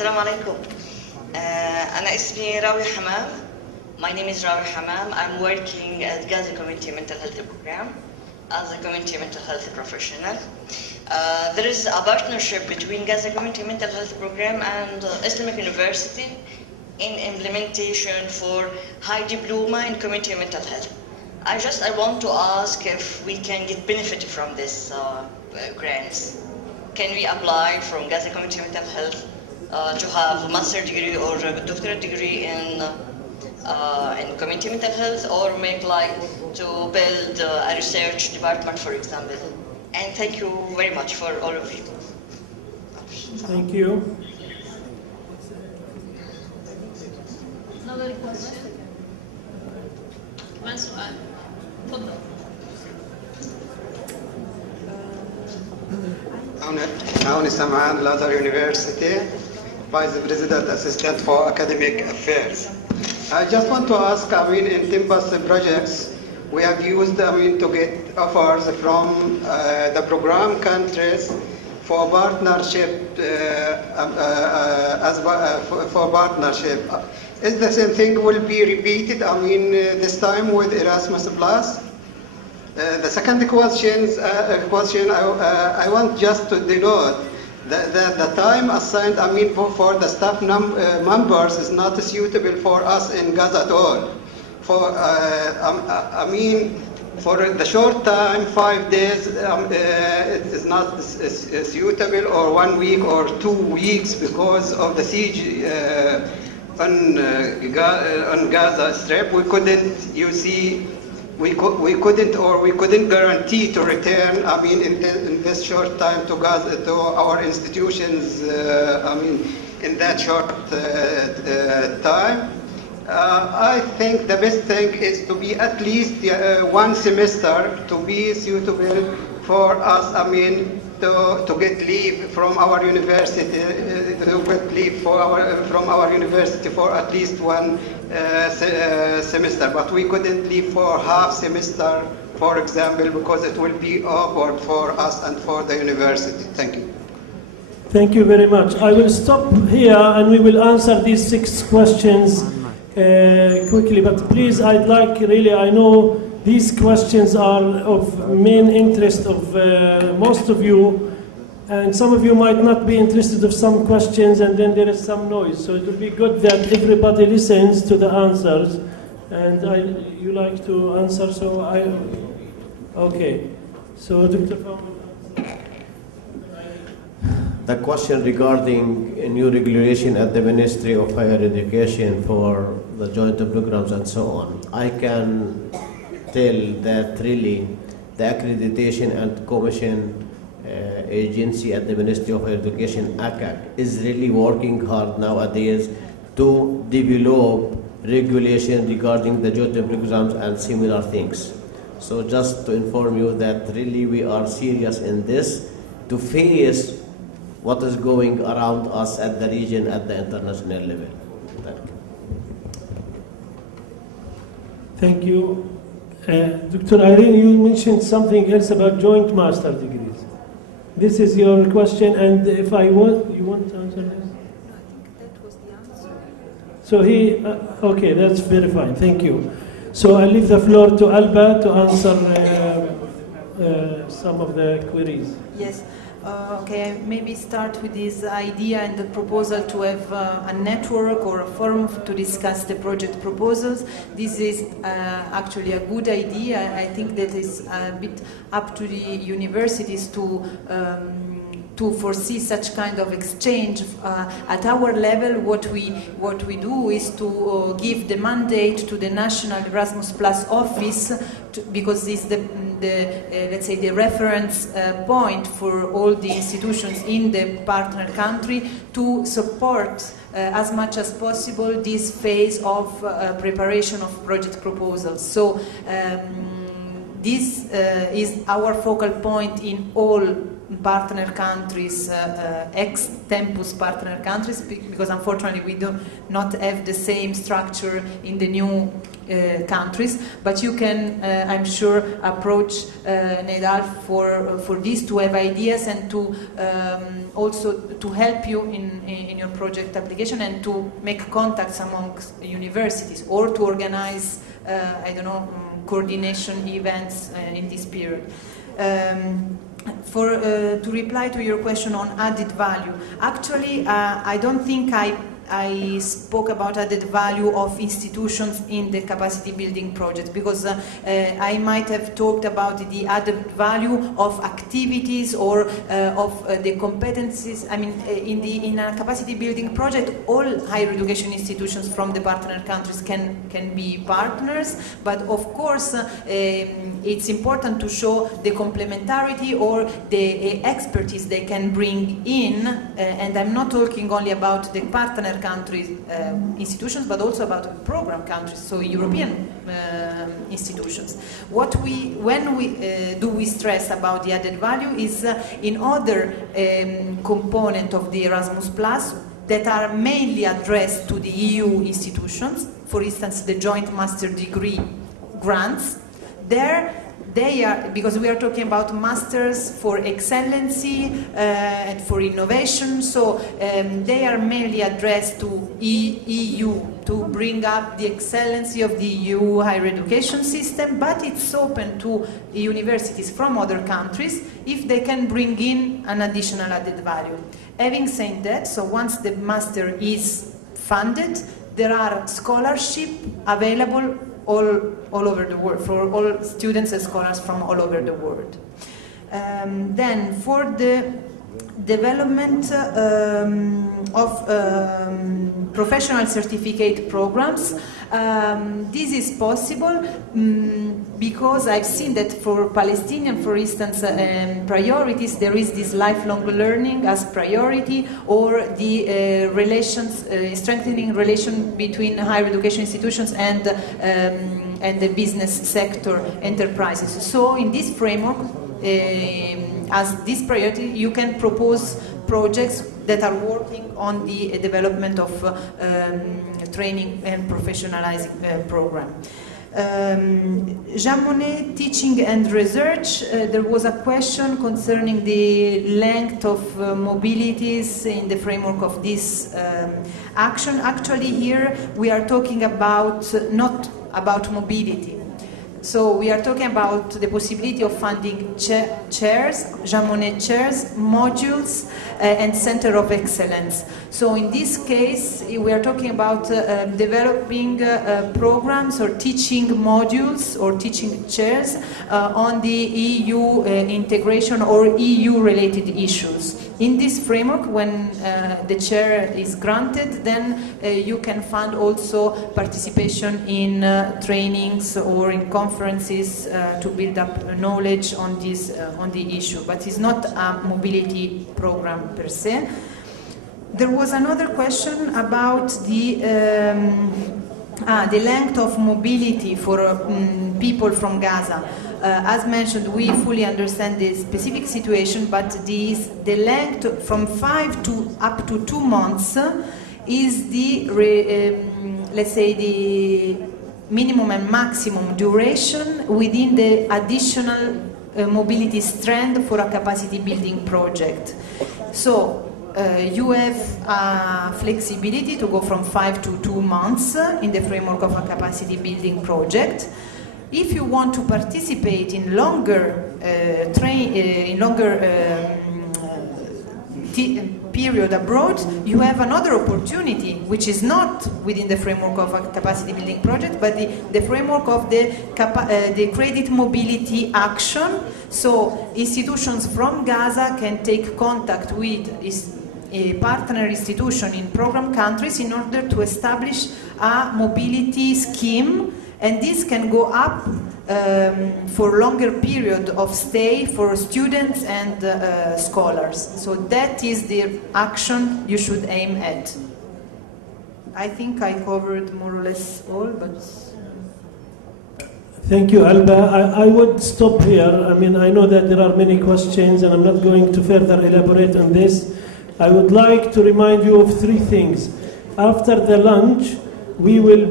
السلام عليكم. أنا اسمي راوي حمام. My name is Rawi Hamam. I'm working at Gaza Community Mental Health Program as a community mental health professional. There is a partnership between Gaza Community Mental Health Program and Islamic University in implementation for high diploma in community mental health. I want to ask if we can get benefit from this grants. Can we apply from Gaza Community Mental Health to have a master degree or a doctorate degree in community mental health, or make like to build a research department, for example? And thank you very much for all of you. Thank you. Another question? كمان سؤال. تفضل. Aouni Sam'an, Lazar University, Vice President Assistant for Academic Affairs. I just want to ask, in Tempus projects, we have used, to get offers from the program countries for partnership, for partnership. Is the same thing will be repeated, this time with Erasmus Plus? The second question, I want just to denote that the time assigned, for the staff members is not suitable for us in Gaza at all. For, for the short time, 5 days, it is not suitable, or 1 week or 2 weeks because of the siege on Gaza Strip. We couldn't, you see, we couldn't guarantee to return, in this short time to Gaza, to our institutions, in that short time. I think the best thing is to be at least 1 semester to be suitable for us, to get leave from our university, from our university for at least 1 semester. But we couldn't leave for half semester, for example, because it will be awkward for us and for the university. Thank you. Thank you very much. I will stop here and we will answer these 6 questions quickly, but please, I'd like, really, I know these questions are of main interest of most of you, and some of you might not be interested in some questions, and then there is some noise. So it will be good that everybody listens to the answers, and you like to answer, so okay. So Dr. Fahmy. The question regarding a new regulation at the Ministry of Higher Education for the joint programs and so on, I can tell that really the accreditation and commission agency at the Ministry of Higher Education, ACAC, is really working hard nowadays to develop regulation regarding the joint programs and similar things. So just to inform you that really we are serious in this to face what is going around us at the region, at the international level. Thank you. Dr. Irene, you mentioned something else about joint master degrees. This is your question, and if I want, you want to answer this? I think that was the answer. So okay, that's very fine, thank you. So I leave the floor to Alba to answer some of the queries. Yes. Okay, maybe start with this idea and the proposal to have a network or a forum to discuss the project proposals. This is actually a good idea. I think that is a bit up to the universities to foresee such kind of exchange. At our level, what we do is to give the mandate to the National Erasmus Plus office, because it's the let's say the reference point for all the institutions in the partner country to support as much as possible this phase of preparation of project proposals. So this is our focal point in all partner countries, ex-tempus partner countries, because unfortunately we do not have the same structure in the new countries, but you can, I'm sure, approach NEDAL for this, to have ideas and to also to help you in your project application and to make contacts amongst universities or to organize, I don't know, coordination events in this period. To reply to your question on added value, actually, I don't think I spoke about added value of institutions in the capacity building project, because I might have talked about the added value of activities or of the competencies. I mean, in a capacity building project, all higher education institutions from the partner countries can be partners, but of course it's important to show the complementarity or the expertise they can bring in, and I'm not talking only about the partner countries institutions, but also about program countries, so European institutions. When we stress about the added value is in other component of the Erasmus Plus that are mainly addressed to the EU institutions, for instance the joint master degree grants. there they are, because we are talking about masters for excellency and for innovation, so they are mainly addressed to EU, to bring up the excellency of the EU higher education system, but it's open to universities from other countries if they can bring in an additional added value. Having said that, so once the master is funded, there are scholarships available all over the world, for all students and scholars from all over the world. Then for the development of professional certificate programs, this is possible because I've seen that for Palestinian, for instance, priorities, there is this lifelong learning as priority, or the relations, strengthening relation between higher education institutions and the business sector enterprises. So in this framework, as this priority, you can propose projects that are working on the development of training and professionalizing program. Jean Monnet teaching and research, there was a question concerning the length of mobilities in the framework of this action. Actually here we are talking about not about mobility. So we are talking about the possibility of funding chairs, Jean Monnet chairs, modules, and center of excellence. So in this case, we are talking about developing programs or teaching modules or teaching chairs on the EU integration or EU-related issues. In this framework, when the chair is granted, then you can fund also participation in trainings or in conferences to build up knowledge on this on the issue. But it's not a mobility program per se. There was another question about the length of mobility for people from Gaza. As mentioned, we fully understand the specific situation, but the length from 5 to up to 2 months is the, let's say, the minimum and maximum duration within the additional mobility strand for a capacity building project. So you have flexibility to go from 5 to 2 months in the framework of a capacity building project. If you want to participate in longer period abroad, you have another opportunity, which is not within the framework of a capacity building project, but the framework of the credit mobility action. So institutions from Gaza can take contact with a partner institution in program countries in order to establish a mobility scheme, and this can go up for longer period of stay for students and scholars. So that is the action you should aim at. I think I covered more or less all, but... Thank you, Alba. I would stop here. I mean, I know that there are many questions and I'm not going to further elaborate on this. I would like to remind you of 3 things. After the lunch, we will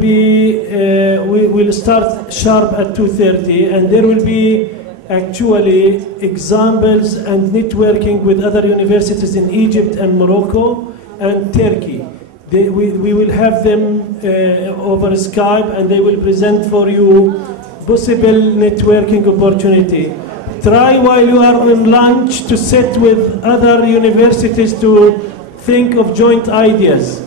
start sharp at 2:30, and there will be actually examples and networking with other universities in Egypt and Morocco and Turkey. We will have them over Skype, and they will present for you possible networking opportunity. Try while you are on lunch to sit with other universities to think of joint ideas.